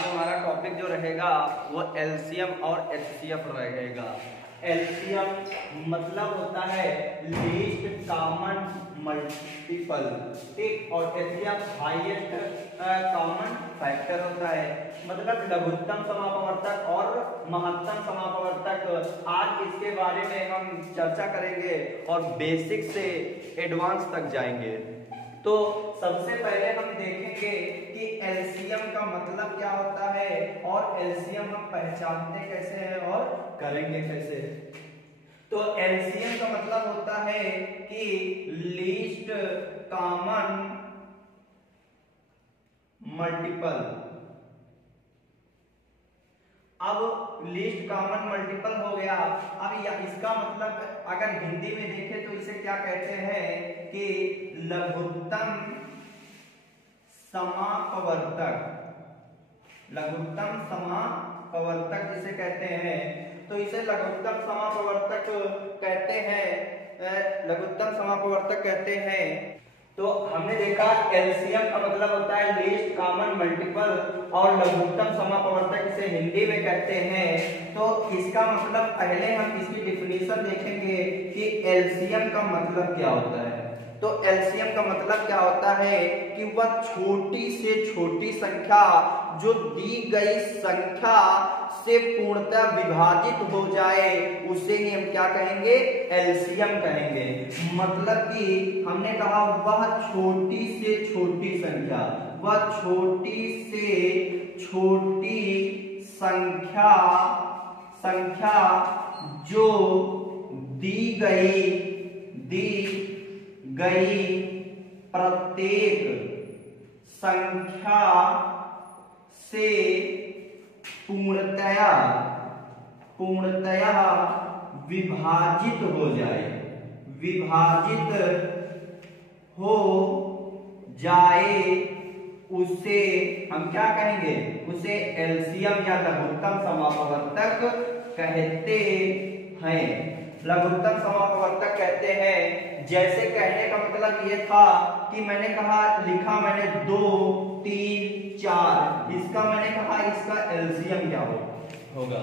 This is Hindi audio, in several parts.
आज हमारा टॉपिक जो रहेगा वो एलसीएम और एचसीएफ रहेगा। एलसीएम मतलब होता है लीस्ट कॉमन मल्टीपल, ठीक, और एचसीएफ हाईएस्ट कॉमन फैक्टर होता है, मतलब लघुत्तम समापवर्तक और महत्तम समापवर्तक। आज इसके बारे में हम चर्चा करेंगे और बेसिक से एडवांस तक जाएंगे। तो सबसे पहले हम देखेंगे कि एलसीएम का मतलब क्या होता है और एलसीएम हम पहचानते कैसे हैं और करेंगे कैसे। तो एलसीएम का मतलब होता है कि लीस्ट कॉमन मल्टीपल। अब लीस्ट कॉमन मल्टीपल हो गया। अब इसका मतलब अगर हिंदी में देखें तो इसे क्या कहते हैं कि लघुत्तम समापवर्तक। लघुत्तम समापवर्तक जिसे कहते हैं, तो इसे लघुत्तम समापवर्तक कहते हैं। लघुत्तम समापवर्तक कहते हैं। तो हमने देखा एलसीएम का मतलब होता है लीस्ट कॉमन मल्टीपल और लघुत्तम समापवर्तक इसे हिंदी में कहते हैं। तो इसका मतलब पहले हम इसकी डिफिनीशन देखेंगे कि एलसीएम का मतलब क्या होता है। तो एलसीएम का मतलब क्या होता है कि वह छोटी से छोटी संख्या जो दी गई संख्या से पूर्णतः विभाजित हो जाए उसे ही हम क्या कहेंगे, एलसीएम कहेंगे। मतलब कि हमने कहा वह छोटी से छोटी संख्या, वह छोटी से छोटी संख्या जो दी गई प्रत्येक संख्या से पूर्णतया विभाजित हो जाए, उसे हम क्या कहेंगे, उसे एलसीएम या लघुत्तम समापवर्तक कहते हैं। लघुत्तम समापवर्तक कहते हैं। जैसे कहने का मतलब ये था कि मैंने कहा, लिखा मैंने 2 3 4, इसका मैंने कहा इसका एलसीएम क्या होगा।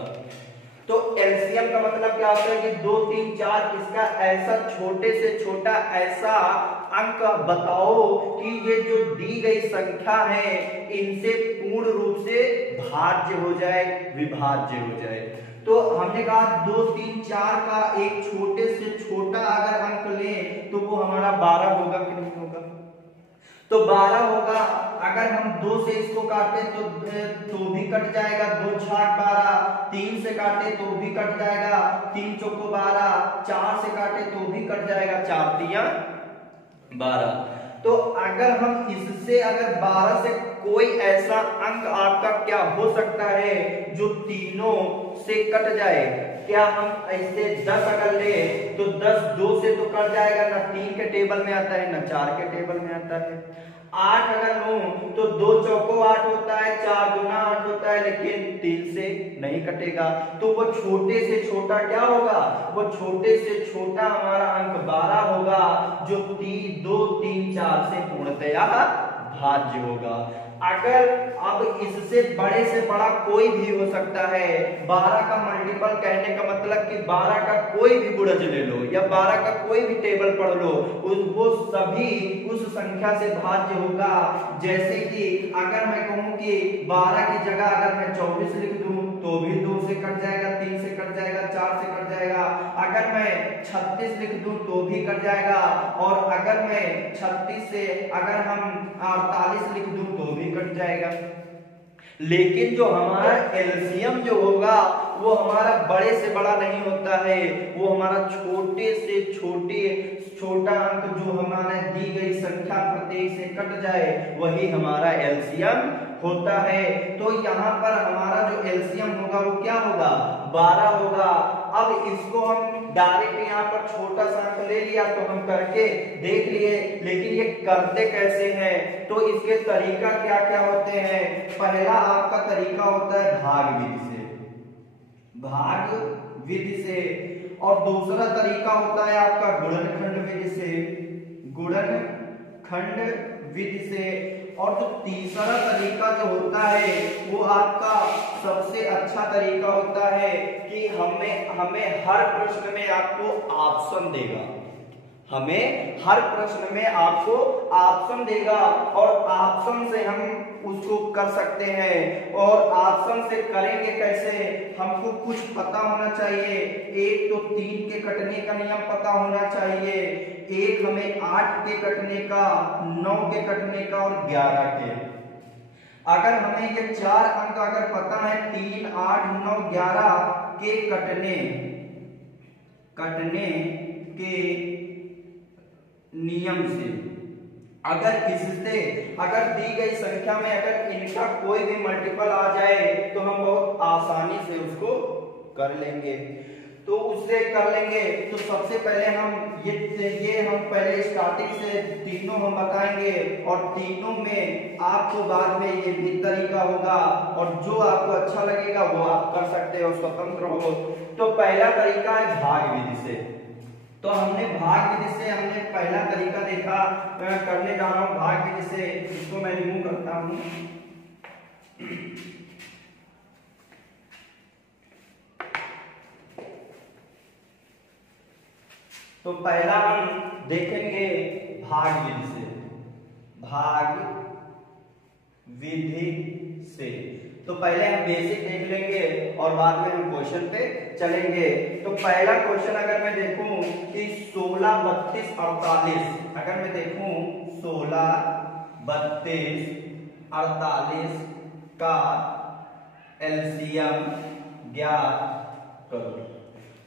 तो एलसीएम का मतलब क्या होता है कि 2 3 4 इसका ऐसा छोटे से छोटा ऐसा अंक बताओ कि ये जो दी गई संख्या है इनसे पूर्ण रूप से भाज्य हो जाए, विभाज्य हो जाए। तो हमने कहा 2 3 4 का एक छोटे से छोटा अगर अंक लें तो वो हमारा 12 होगा कि नहीं होगा। तो 12 होगा। अगर हम 2 से इसको काटे तो भी कट जाएगा, 2 छाक 12। 3 से काटे तो भी कट जाएगा, 3 चौको 12। 4 से काटे तो भी कट जाएगा, 4 तिया 12। तो अगर हम इससे अगर 12 से कोई ऐसा अंक आपका क्या हो सकता है जो तीनों से कट जाए। क्या हम ऐसे 10 अगर ले तो 10 2 से तो कट जाएगा, ना 3 के टेबल में आता है ना 4 के टेबल में आता है। 8 अगर लूं तो 2 चौको 8 होता है, 4 दूना 8 होता है, लेकिन 3 से नहीं कटेगा। तो वो छोटे से छोटा क्या होगा, वो छोटे से छोटा हमारा अंक 12 होगा जो 2 3 4 से पूर्णतया भाज्य होगा। अगर अब इससे बड़े से बड़ा कोई भी हो सकता है। 12 का मल्टीपल कहने का मतलब कि 12 का कोई भी गुणज ले लो या 12 का कोई भी टेबल पढ़ लो, वो सभी उस संख्या से भाज्य होगा। जैसे कि अगर मैं कहूं कि 12 की जगह अगर मैं 24 लिख दूं तो भी 2 से कट जाएगा, 3 से कट जाएगा, 4 से कट जाएगा। अगर मैं 36 लिख दूं तो भी कट जाएगा, और अगर मैं 36 से अगर हम 48 लिख दूं तो भी कट जाएगा। लेकिन जो हमारा एलसीएम जो होगा वो हमारा बड़े से बड़ा नहीं होता है, वो हमारा छोटे से छोटा अंक जो हमारा दी गई संख्या प्रत्येक से कट जाए वही हमारा एलसीएम होता है। तो यहाँ पर हमारा जो एलसीएम होगा वो क्या होगा, 12 होगा। अब इसको हम डायरेक्ट यहाँ पर छोटा सा अंक ले लिया तो हम करके देख लिए, लेकिन ये करते कैसे हैं। तो इसके तरीका क्या क्या होते हैं। पहला आपका तरीका होता है भाग विधि से, और दूसरा तरीका होता है आपका गुणनखंड विधि से। गुणनखंड विधि से। और जो तीसरा तरीका जो होता है वो आपका सबसे अच्छा तरीका होता है कि हमें हर प्रश्न में आपको ऑप्शन देगा, हमें हर प्रश्न में आपको ऑप्शन देगा और ऑप्शन से हम उसको कर सकते हैं। और ऑप्शन से करेंगे कैसे, हमको कुछ पता होना चाहिए। एक तो 3 के कटने का नियम पता होना चाहिए, एक हमें 8 के कटने का, 9 के कटने का और 11 के। अगर हमें ये 4 अंक अगर पता है 3, 8, 9, 11 के कटने के नियम से, अगर दी गई संख्या में अगर इनका कोई भी मल्टीपल आ जाए तो हम बहुत आसानी से उसको कर लेंगे। तो उससे कर लेंगे तो सबसे पहले हम हम पहले स्टार्टिंग से तीनों हम बताएंगे और तीनों में आपको बाद में ये भी तरीका होगा और जो आपको अच्छा लगेगा वो आप कर सकते हो, स्वतंत्र हो। तो पहला तरीका है भाग विधि से। तो हमने भाग विधि से हमने पहला तरीका देखा, मैं करने जा रहा हूं भाग विधि से। इसको मैं रिमूव करता हूं। तो पहला हम देखेंगे भाग विधि से, भाग विधि से। तो पहले हम बेसिक देख लेंगे और बाद में हम क्वेश्चन पे चलेंगे। तो पहला क्वेश्चन अगर मैं देखूं कि 16, 32, 48, अगर मैं देखूं 16, 32, 48 का एलसीएम ज्ञात करो।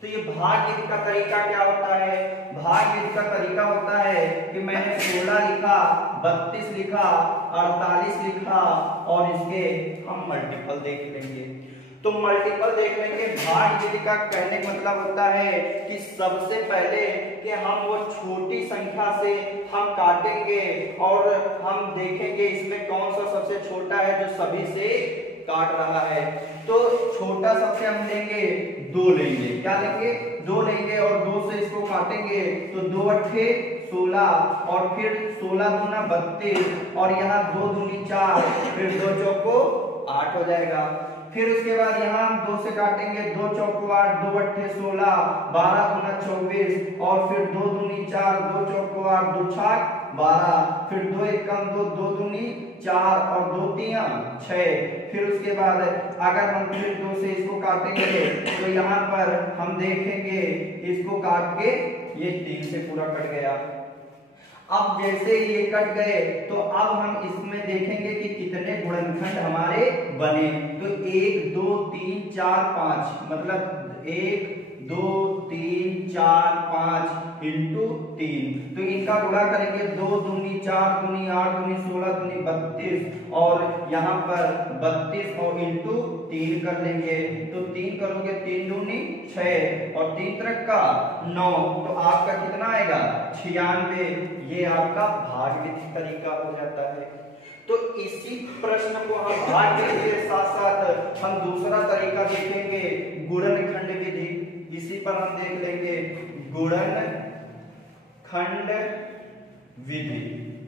तो ये भाग विधि का तरीका क्या होता है, भाग विधि का तरीका होता है कि मैंने 16 लिखा, 32 लिखा, 48 लिखा और इसके हम मल्टीपल देख लेंगे। तो मल्टीपल देख लेंगे। भाग विधि का कहने का मतलब होता है कि सबसे पहले कि हम वो छोटी संख्या से हम काटेंगे और हम देखेंगे इसमें कौन सा सबसे छोटा है जो सभी से काट रहा है। तो छोटा सबसे हम लेंगे 2 लेंगे, क्या लेंगे 2 लेंगे और 2 से इसको काटेंगे तो 2 अट्ठे 16 और फिर 16 दूना 32 और यहाँ 2 दूनी 4, फिर 2 चौको 8 हो जाएगा। फिर उसके बाद यहाँ हम 2 से काटेंगे, 2 चौको 8, 2 अट्ठे 16, 12 दूना 24 और फिर 2 दूनी 4, 2 चौको 8, 2 छाक 12, फिर 2 एकम 2, 2 दूनी 4 और 2 तिया 6। फिर उसके बाद अगर हम फिर 2 से इसको काटेंगे तो यहाँ पर हम देखेंगे इसको काट के ये 3 से पूरा कट गया। अब जैसे ये कट गए तो अब हम इसमें देखेंगे कि कितने गुणनखंड हमारे बने। तो 1, 2, 3, 4, 5 मतलब 1, 2, 3, 4, 5 इंटू 3। तो इनका गुणा करेंगे 2 दूनी 4 दूनी 8 दूनी 16 दूनी 32 और यहाँ पर 32 और इंटू 3 कर लेंगे। तो 3 करोगे 3 दूनी 6 और 3 त्रिक का 9, तो आपका कितना आएगा 96। ये आपका भाग विधि तरीका हो जाता है। तो इसी प्रश्न को हम भाग विधि के साथ साथ हम दूसरा तरीका देखेंगे गुणनखंड विधि। इसी पर हम देख लेंगे गुणनखंड विधि।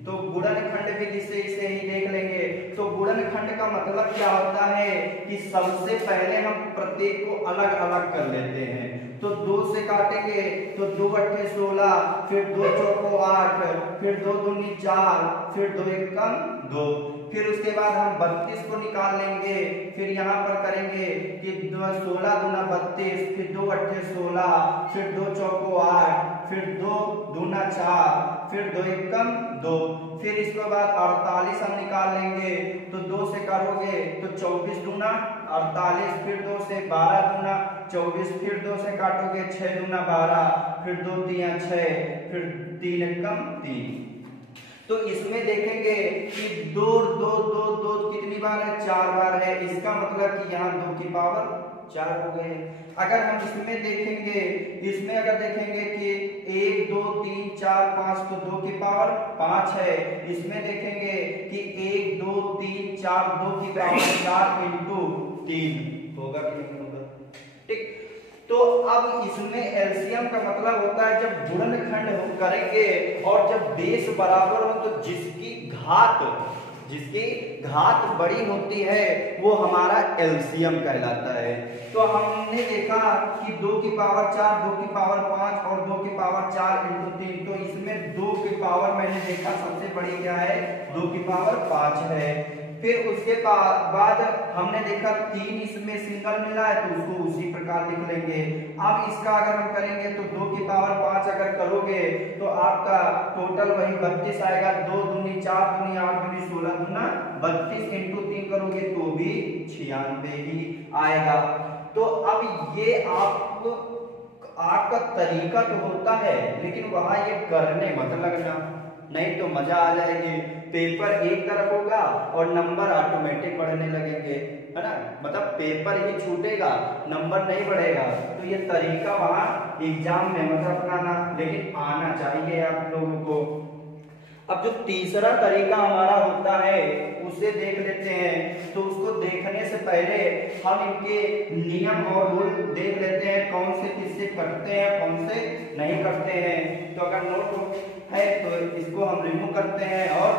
तो गुणनखंड विधि से इसे ही देख लेंगे। तो गुणनखंड का मतलब क्या होता है कि सबसे पहले हम प्रत्येक को अलग अलग कर लेते हैं। तो 2 से काटेंगे तो 2 अट्ठे 16, फिर 2 चौको 8, फिर 2 दूनी 4, फिर 2 एकम 2। फिर उसके बाद हम 32 को निकाल लेंगे। फिर यहाँ पर करेंगे कि 16 दूना 32, फिर 2 अट्ठे 16, फिर 2 चौको 8, फिर 2 दूना 4, फिर 2 एकम 2। फिर इसके बाद 48 हम निकाल लेंगे। तो 2 से करोगे तो 24 दूना 48, फिर 2 से 12 दूना 24, फिर 2 से काटोगे 6 दूना 12, फिर 2 तिया 6, फिर 3 एकम 3। तो इसमें देखेंगे कि 2 2 2 2 कितनी बार है 4 बार है। इसका मतलब कि यहाँ 2 की पावर 4 हो गए। अगर हम इसमें देखेंगे, इसमें अगर देखेंगे कि 1 2 3 4 5 तो 2 की पावर 5 है। इसमें देखेंगे कि 1 2 3 4 2 की पावर 4 इंटू 3 होगा कि नहीं होगा, ठीक। तो अब इसमें एलसीएम का मतलब होता है जब गुणनखंड हम करेंगे और जब बेस बराबर हो तो जिसकी घात, जिसकी घात बड़ी होती है वो हमारा एलसीएम कहलाता है। तो हमने देखा कि 2 की पावर 4, 2 की पावर 5 और 2 की पावर 4 इंटू 3, तो इसमें 2 की पावर मैंने देखा सबसे बड़ी क्या है, 2 की पावर 5 है। फिर उसके बाद हमने देखा 3 इसमें सिंगल मिला है तो उसको उसी प्रकार लिख लेंगे। अब इसका अगर हम करेंगे तो 2 की पावर 5 अगर करोगे तो आपका टोटल वही 32 आएगा। 2 दूनी 4 दूनी 8 दूनी 16 दूना 32 इंटू 3 करोगे तो भी 96 ही आएगा। तो अब ये आपका तरीका तो होता है, लेकिन वहां ये करने मत लगना, नहीं तो मजा आ जाएगी। पेपर एक तरफ होगा और नंबर ऑटोमेटिक बढ़ने लगेंगे, है ना, मतलब पेपर ही छूटेगा, नंबर नहीं बढ़ेगा। तो ये तरीका वहां एग्जाम में मत अपनाना, लेकिन आना चाहिए आप लोगों को। अब जो तीसरा तरीका हमारा होता है उसे देख लेते हैं। तो उसको देखने से पहले हम इनके नियम और रूल देख लेते हैं, कौन से किससे कटते हैं कौन से नहीं कटते हैं। तो अगर नोट है तो इसको हम रिमूव करते हैं और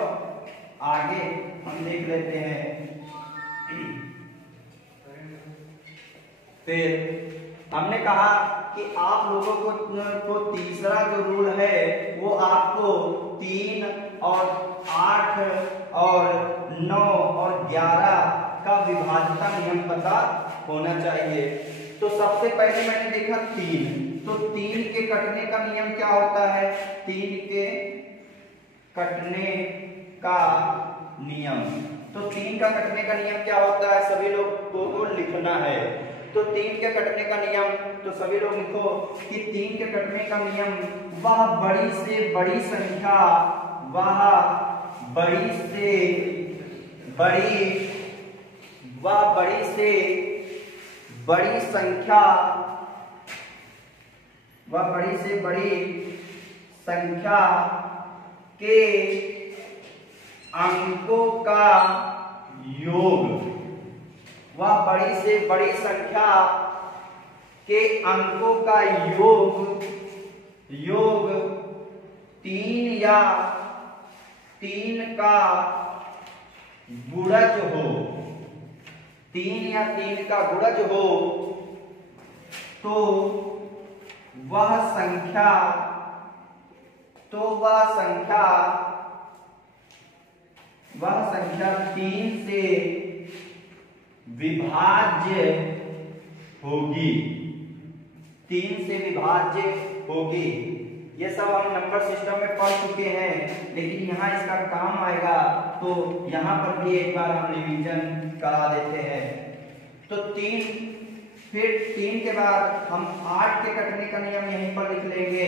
आगे हम देख लेते हैं। फिर हमने कहा कि आप लोगों को तीसरा जो रूल है वो आपको 3 और 8 और 9 और 11 का विभाज्यता नियम पता होना चाहिए। तो सबसे पहले मैंने देखा 3, तो 3 के कटने का नियम क्या होता है, 3 के कटने का नियम। तो 3 का कटने का नियम क्या होता है, सभी लोगों को लिखना है। तो 3 के कटने का नियम, तो सभी लोग लिखो कि 3 के कटने का नियम, वह बड़ी से बड़ी संख्या, वह बड़ी से बड़ी संख्या, वह बड़ी से बड़ी संख्या के अंकों का योग, वह बड़ी से बड़ी संख्या के अंकों का योग 3 या 3 का गुणज हो, 3 या 3 का गुणज हो, तो वह संख्या 3 से विभाज्य होगी, 3 से विभाज्य होगी। ये सब हम नंबर सिस्टम में पढ़ चुके हैं, लेकिन यहाँ इसका काम आएगा तो यहाँ पर भी एक बार हम रिवीजन करा देते हैं। तो 3, फिर 3 के बाद हम 8 के कटने का नियम यहीं पर लिख लेंगे।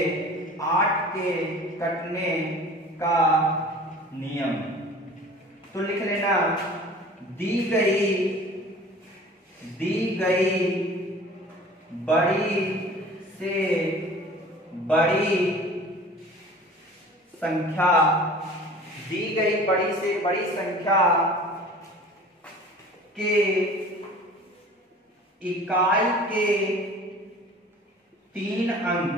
8 के कटने का नियम तो लिख लेना, दी गई बड़ी से बड़ी संख्या, दी गई बड़ी से बड़ी संख्या के इकाई के 3 अंक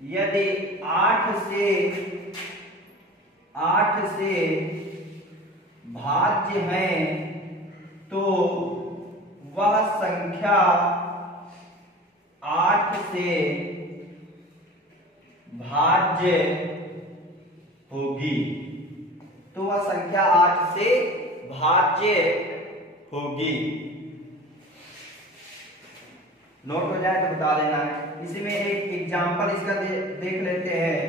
यदि 8 से भाज्य हैं तो वह संख्या 8 से भाज्य होगी, तो वह संख्या 8 से भाज्य होगी। नोट हो जाए तो बता देना है। इसी में एक एग्जांपल इसका देख लेते हैं।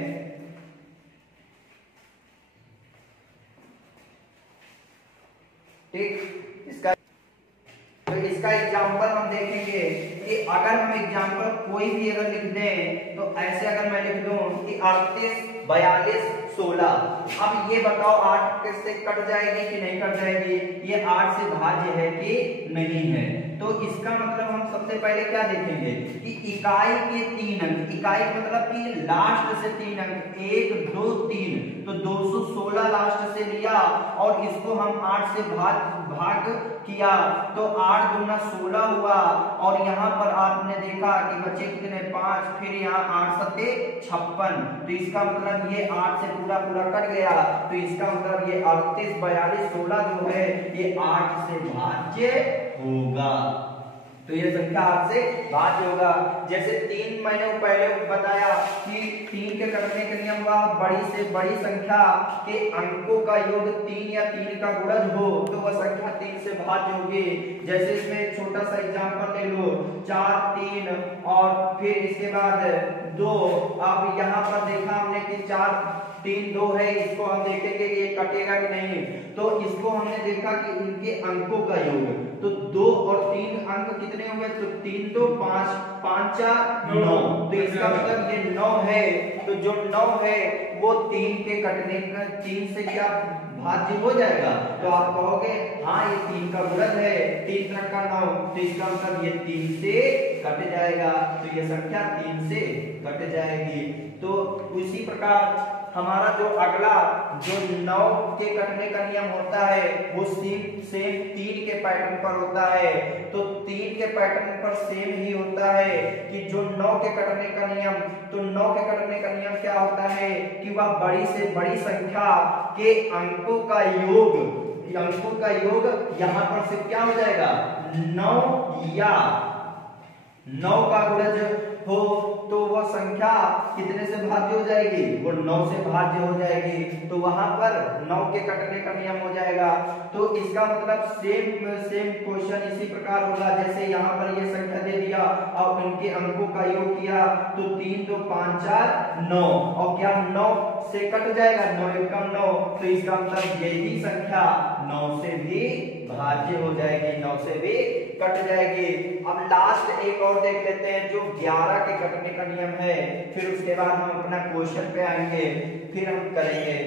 ठीक, इसका एग्जांपल हम देखेंगे कि अगर हम एग्जांपल कोई भी अगर लिख दें तो ऐसे अगर मैं लिख दूं कि 38, 42, 16, अब ये बताओ 8 से कट जाएगी कि नहीं कट जाएगी, ये 8 से भाज्य है कि नहीं है। तो इसका मतलब हम सबसे पहले क्या देखेंगे कि इकाई के 3 अंक, इकाई मतलब कि लास्ट से 3 अंक 1 2 3, तो 216 लास्ट से लिया और इसको हम 8 से भाग किया तो 8 दूना 16 हुआ और यहाँ पर आपने देखा कि बच्चे कितने 5, फिर यहाँ 8 सत्ते 56, तो इसका मतलब ये 8 से पूरा कट गया, तो इसका मतलब ये 38 42 16 जो है ये 8 से भाज्य होगा, तो ये संख्या 8 से भाज्य होगा। जैसे 3 मैंने पहले बताया कि 3 के करने का नियम हुआ बड़ी से बड़ी संख्या के अंकों का योग 3 या 3 का गुणज हो तो वह संख्या 3 से भाज्य होगी। जैसे इसमें एक छोटा सा एग्जांपल ले लो 4 3 और फिर इसके बाद 2, अब यहाँ पर देखा हमने कि 4 3 2 है, इसको हम देखेंगे कि ये कटेगा कि नहीं, तो इसको हमने देखा कि इनके अंकों का योग, तो 2 और 3 अंक कितने हुए, तो 3 2 5 5 4 9, तो इसका मतलब ये 9 है, तो जो 9 है वो 3 के कटने का 3 से क्या भाज्य हो जाएगा, तो आप कहोगे हाँ ये 3 का गुणज है, 3 3 का 9, तो इसका मतलब ये 3 से कट जाएगा, तो ये संख्या 3 से कट जाएगी। तो उसी प्रकार हमारा जो अगला जो 9 के कटने का नियम होता है वो सेम 3 के पैटर्न पर होता है, तो 3 के पैटर्न पर सेम ही होता है कि जो 9 के कटने का नियम, तो 9 के कटने का नियम क्या होता है कि वह बड़ी से बड़ी संख्या के अंकों का योग, अंकों का योग यहाँ पर से क्या हो जाएगा 9 या 9 का गुणज हो तो वह संख्या कितने से भाज्य हो जाएगी, वो 9 से भाज्य हो जाएगी, तो वहां पर 9 के कटने का नियम हो जाएगा। तो इसका मतलब सेम क्वेश्चन इसी प्रकार होगा, जैसे यहाँ पर ये संख्या दे दिया और इनके अंकों का योग किया तो 3 2 5 4 9 और क्या 9 से कट जाएगा, 9 1 9, तो इसका मतलब यही संख्या 9 से भी भाज्य हो जाएगी, 9 से भी कट जाएगी। अब लास्ट एक और देख लेते हैं जो 11 के कटने का नियम है, फिर उसके बाद हम अपना क्वेश्चन पे आएंगे, फिर हम करेंगे।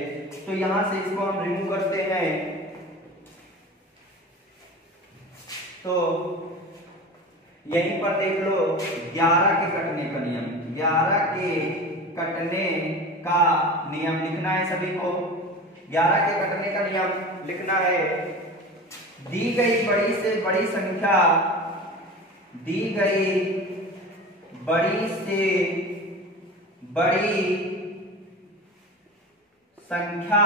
तो यहां से इसको हम रिमूव करते हैं, तो यहीं पर देख लो 11 के कटने का नियम, 11 के कटने का नियम लिखना है सभी को। 11 के कटने का नियम लिखना है, दी गई बड़ी से बड़ी संख्या, दी गई बड़ी से बड़ी संख्या,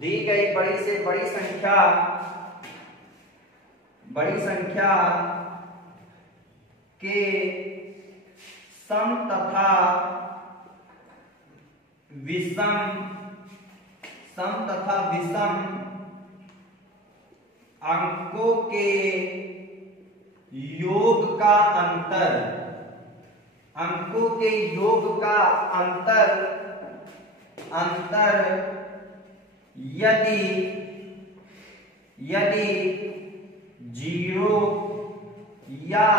दी गई बड़ी से बड़ी संख्या, बड़ी संख्या के सम तथा विषम, सम तथा विषम अंकों के योग का अंतर, अंकों के योग का अंतर यदि 0 या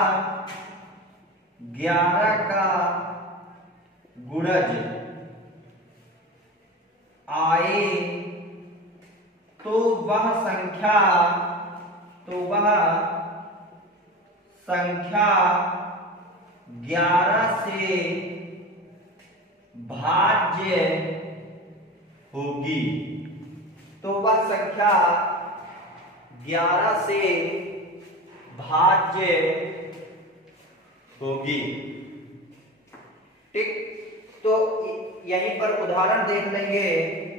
11 का गुणज आए तो वह संख्या 11 से भाज्य होगी, तो वह संख्या 11 से भाज्य होगी। ठीक, तो यहीं पर उदाहरण देख लेंगे,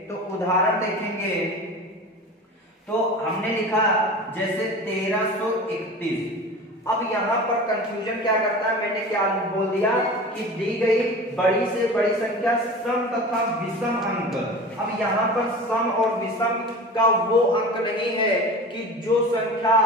तो उदाहरण देखेंगे तो हमने लिखा जैसे 1331। अब यहाँ पर कंफ्यूजन क्या करता है, मैंने क्या बोल दिया कि दी गई बड़ी से बड़ी संख्या सम तथा विषम अंक। अब यहाँ पर सम और विषम का वो अंक नहीं है कि जो संख्या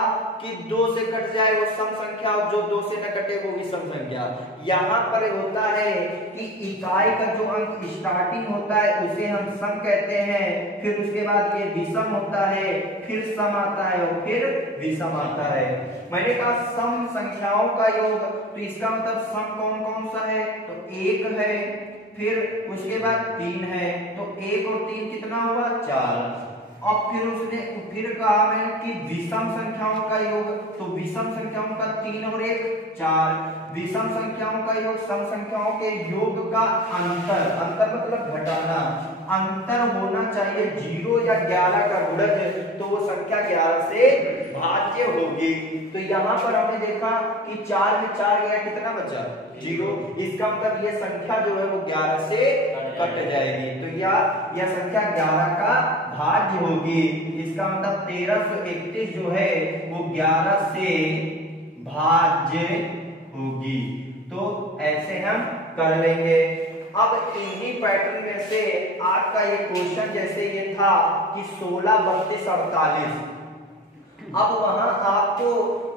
कि 2 से कट जाए वो सम संख्या और जो 2 से न कटे वो विषम संख्या। यहाँ पर होता है कि इकाई का जो अंक स्टार्टिंग होता है उसे हम सम कहते हैं, फिर उसके बाद ये विषम होता है, फिर सम आता है और फिर विषम आता है। मैंने कहा सम संख्याओं का योग, तो इसका मतलब सम कौन कौन सा है, तो 1 है, फिर उसके बाद 3 है, तो 1 और 3 कितना हुआ 4, अब फिर कहा मैंने कि विषम संख्याओं का योग, तो विषम संख्याओं का 3 और 1 4, विषम संख्याओं का योग सम संख्याओं के योग का अंतर, अंतर मतलब घटाना, अंतर होना चाहिए 0 या 11 का गुणज, तो वो संख्या 11 से भाज्य होगी। तो यहाँ पर हमने देखा कि 4 में 4 गया, कितना बचा 0, इसका मतलब ये संख्या जो है वो 11 से कट जाएगी, तो यह संख्या 11 का भाज्य होगी। इसका मतलब 1331 जो है वो 11 से भाज्य होगी। तो ऐसे हम कर लेंगे। अब इन्हीं पैटर्न में से आज का ये क्वेश्चन जैसे ये था कि 16 32 48, अब वहां आपको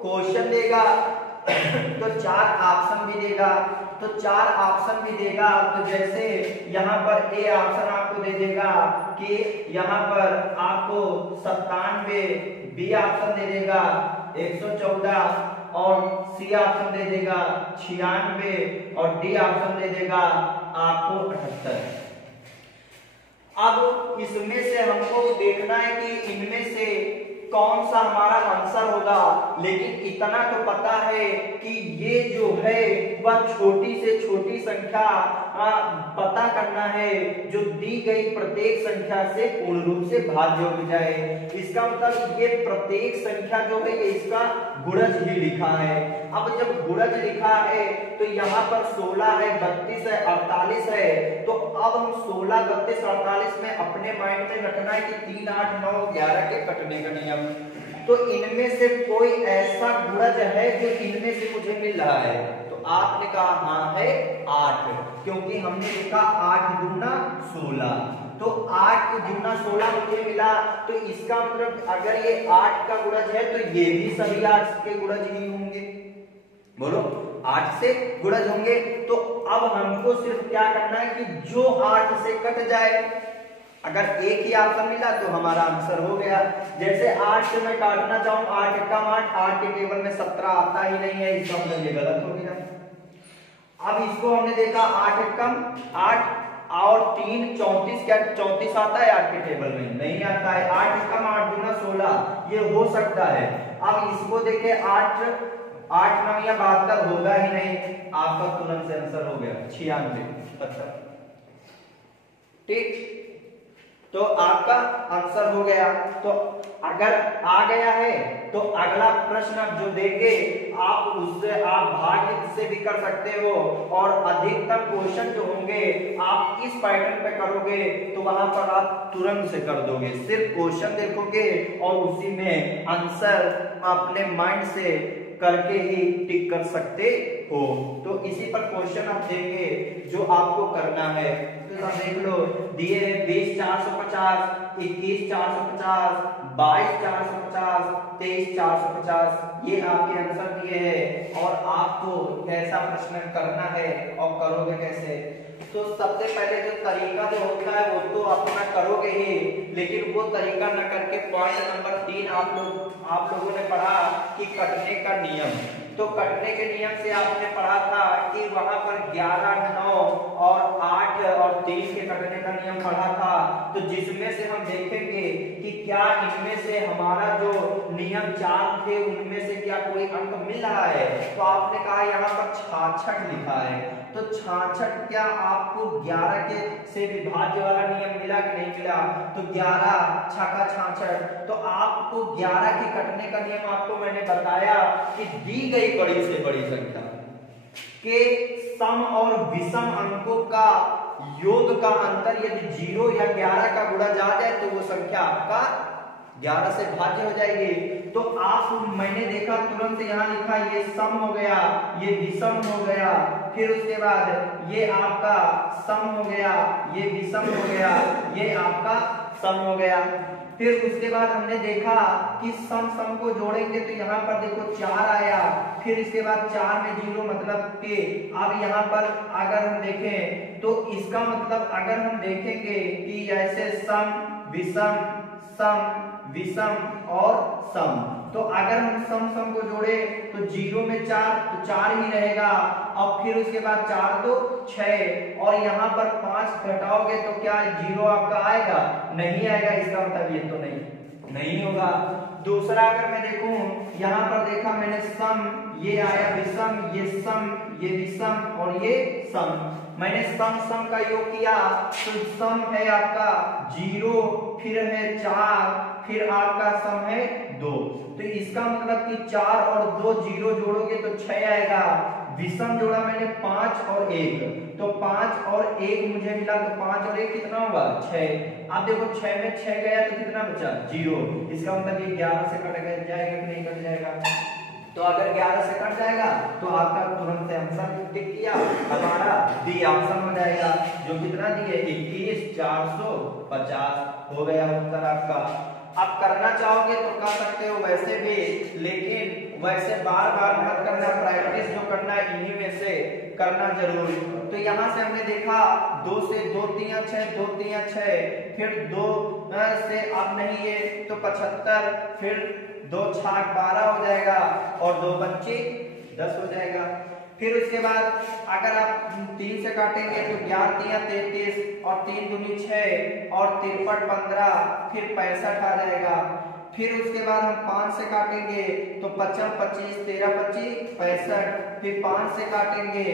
क्वेश्चन देगा तो 4 ऑप्शन भी देगा, तो 4 ऑप्शन भी देगा। तो जैसे यहाँ पर ए ऑप्शन आपको दे देगा कि यहाँ पर आपको 97, बी ऑप्शन दे देगा 114 और सी ऑप्शन दे देगा 96 और डी ऑप्शन दे देगा आपको 78। अब इसमें से हमको देखना है कि इनमें से कौन सा हमारा आंसर होगा, लेकिन इतना तो पता है कि ये जो है वह छोटी से छोटी संख्या पता करना है जो दी गई प्रत्येक संख्या से पूर्ण रूप से भाज्य हो जाए। इसका मतलब ये प्रत्येक संख्या जो है ये इसका गुणज ही लिखा है। अब जब गुणज लिखा है तो यहाँ पर 16 है, 32 है, 48 है, तो अब हम 16, 32, 48 में अपने माइंड में रखना है कि 3, 8, 9, 11 के कटने का नियम। तो इनमें से कोई ऐसा गुणज है जो इनमें से मुझे मिल रहा है, तो आपने कहा हाँ है 8, क्योंकि हमने लिखा 8 दूना 16, तो 8 दूना 16 मुझे मिला। तो इसका मतलब अगर ये 8 का गुणज है तो ये भी सभी 8 के गुणज ही होंगे, बोलो 8 से गुणज होंगे। तो अब हमको सिर्फ क्या करना है कि जो 8 से कट जाए, अगर एक ही ऑप्शन मिला तो हमारा आंसर हो गया। जैसे 8 से मैं काटना चाहूं, 8 कम 8, 8 के टेबल में 17 आता ही नहीं है, इसका मतलब ये गलत हो गया। अब इसको हमने देखा 8 कम 8 और 3 34, क्या 34 आता है 8 के टेबल में? नहीं आता है। 8 कम 8 दूना 16, ये हो सकता है। अब इसको देखे 8 9 या 72 होगा ही नहीं, आपका तुरंत से आंसर हो गया 96। ठीक, तो आपका आंसर हो गया। तो अगर आ गया है तो अगला प्रश्न जो देंगे आप उससे आप भाग्य से भी कर सकते हो, और अधिकतम क्वेश्चन जो होंगे आप इस पैटर्न पे करोगे तो वहां पर आप तुरंत से कर दोगे। सिर्फ क्वेश्चन देखोगे और उसी में आंसर अपने माइंड से करके ही टिक कर सकते हो। तो इसी पर क्वेश्चन आप देंगे जो आपको करना है। तो आप देख लो, दिए है 20 450, 21 450, 22 450, 23 450, ये आपके आंसर दिए हैं। और आपको कैसा प्रश्न करना है और करोगे कैसे? तो सबसे पहले जो तरीका जो होता है वो तो अपना करोगे ही, लेकिन वो तरीका न करके पॉइंट नंबर 3 आप लोगों ने पढ़ा कि कटने का नियम। तो कटने के नियम से आपने पढ़ा था कि वहां पर 11, 9 और 8 और 3 के कटने का नियम पढ़ा था। तो जिसमें से हम देखेंगे कि क्या इनमें से हमारा जो नियम 4 थे उनमें से क्या कोई अंक मिल रहा है। तो आपने कहा यहाँ पर 66 लिखा है, तो 66 क्या आपको 11 के से विभाज्य वाला नियम मिला कि नहीं मिला? तो 11 छक्का 66, तो आपको 11 के कटने का नियम आपको मैंने बताया कि दी गई बड़ी से बड़ी संख्या के सम और विषम अंकों का योग का अंतर यदि 0 या 11 का गुणा जा जाए तो वो संख्या आपका 11 से भाज्य हो जाएगी। तो आप मैंने देखा तुरंत यहाँ लिखा ये सम हो गया, ये विषम हो गया, फिर उसके बाद ये आपका सम हो गया, ये विषम हो गया, ये आपका सम हो गया। फिर उसके बाद हमने देखा कि सम को जोड़ेंगे तो यहाँ पर देखो 4 आया, फिर इसके बाद 4 में 0 मतलब के। अब यहाँ पर अगर हम देखें तो इसका मतलब अगर हम देखेंगे कि ऐसे सम विषम और सम, तो अगर हम सम को जोड़े तो 0 में 4 तो 4 ही रहेगा, और फिर उसके बाद 4 तो 6, और यहाँ पर 5 घटाओगे तो क्या 0 आपका आएगा? नहीं आएगा, इसका मतलब ये तो नहीं होगा। दूसरा अगर मैं देखूं, यहाँ पर देखा मैंने सम, ये आया विषम, ये सम, ये विषम और ये सम। मैंने सम का योग किया तो सम है आपका 0, फिर है 4, फिर आपका सम है 2। तो इसका मतलब कि 4 और 2 0 जोड़ोगे तो 6 आएगा। विषम जोड़ा मैंने 5 और 1, तो 5 और 1 मुझे मिला, तो 5 और 1 कितना होगा? 6। अब देखो 6 में 6 गया तो कितना बचा? 0। इसका मतलब ये 11 से कट जाएगा कि नहीं कट जाएगा? तो अगर 11 से कट जाएगा तो आपका तुरंत से आंसर टिक किया, हमारा डी ऑप्शन हो जाएगा, जो कितना दिए 21 450 हो गया उत्तर आपका। आप करना चाहोगे तो कर सकते हो वैसे भी, लेकिन वैसे बार बार मत करना, प्रैक्टिस जो करना है इन्हीं में से करना जरूर। तो यहाँ से हमने देखा 2 से 2 3 6, 2 3 6, फिर 2 से अब नहीं ये तो 75, फिर 2 6 12 हो जाएगा, और 2 25 10 हो जाएगा। फिर उसके बाद अगर आप 3 से काटेंगे तो 11 3 33, और 3 दूनी 6, और 53 15, फिर 65 आ जाएगा। फिर उसके बाद हम 5 से काटेंगे तो 55 25 13 25 65, फिर 5 से काटेंगे,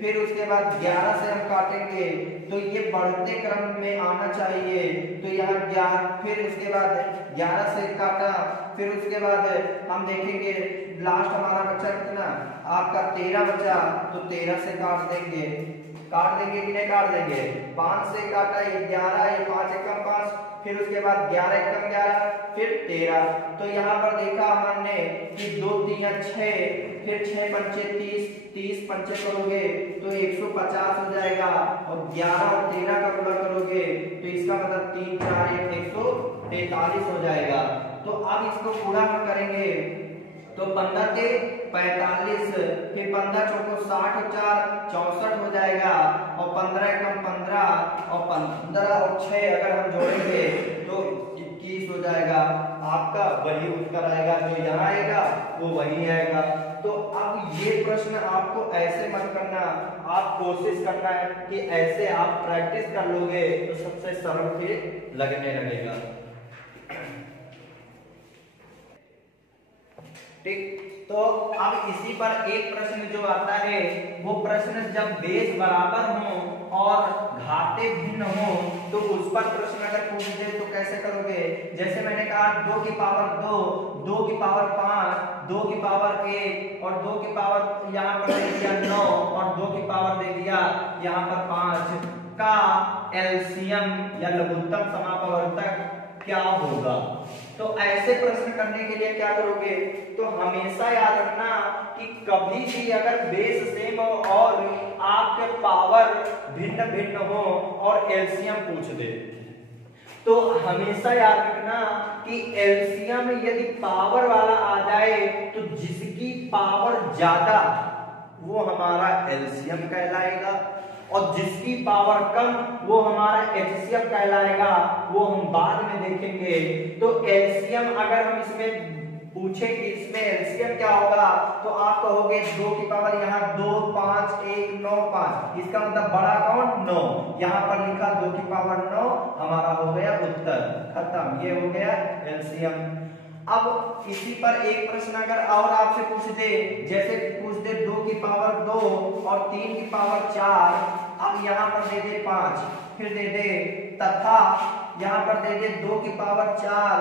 फिर उसके बाद 11 से हम काटेंगे तो ये बढ़ते क्रम में आना चाहिए। तो यहाँ 11, फिर उसके बाद 11 से काटा, फिर उसके बाद हम देखेंगे लास्ट हमारा बच्चा कितना, आपका 13 बचा, तो 13 से काट देंगे कि नहीं काट देंगे? 5 से काटा, ये 11, ये 5 एकम 5, फिर उसके बाद 11 एकम 11, फिर 13। तो यहाँ पर देखा हमने कि 2 3 6, फिर 6 पंचे 30, 30 पंचे करोगे तो 150 हो जाएगा, और 11 और 13 का गुणा करोगे तो इसका मतलब 3 4 143 हो जाएगा। तो अब इसको पूरा हम करेंगे तो 15 के 45, फिर 15 चौको 60 और 4 64 हो जाएगा, और 15 एकम 15, और 15 और 6 अगर हम जोड़ेंगे तो 21 हो जाएगा। आपका वही उत्तर आएगा, जो यहाँ आएगा वो वही आएगा। तो अब ये प्रश्न आपको ऐसे मत करना, आप कोशिश करना है कि ऐसे आप प्रैक्टिस कर लोगे तो सबसे सरल फिर लगने लगेगा। ठीक, तो अब इसी पर एक प्रश्न जो आता है, वो प्रश्न जब बेस बराबर हो और घाते भिन्न हो तो उस पर प्रश्न अगर पूछ दे तो कैसे करोगे? जैसे मैंने कहा 2 की पावर 2, 2 की पावर 5, 2 की पावर 1, और 2 की पावर यहाँ पर दे दिया 9, और 2 की पावर दे दिया यहाँ पर 5 का एलसीएम या लघुत्तम समापवर्तक क्या होगा? तो ऐसे प्रश्न करने के लिए क्या करोगे? तो हमेशा याद रखना कि कभी भी अगर बेस सेम हो और आपके पावर भिन्न भिन्न हो और एलसीएम पूछ दे, तो हमेशा याद रखना कि एलसीएम यदि पावर वाला आ जाए तो जिसकी पावर ज्यादा वो हमारा एलसीएम कहलाएगा, और जिसकी पावर कम वो हमारा एचसीएफ कहलाएगा, वो हम बाद में देखेंगे। तो एलसीएम अगर हम इसमें पूछे कि इसमें एलसीएम क्या होगा तो आप कहोगे 2 की पावर यहाँ 2 5 1 9 5, इसका मतलब बड़ा कौन? 9। यहाँ पर लिखा 2 की पावर 9, हमारा हो गया उत्तर, खत्म, ये हो गया एलसीएम। अब इसी पर एक प्रश्न अगर और आपसे पूछ दे, जैसे पूछ दे 2 की पावर 2 और 3 की पावर 4, अब यहाँ पर दे दे 5, फिर दे दे तथा यहाँ पर दे दे 2 की पावर 4,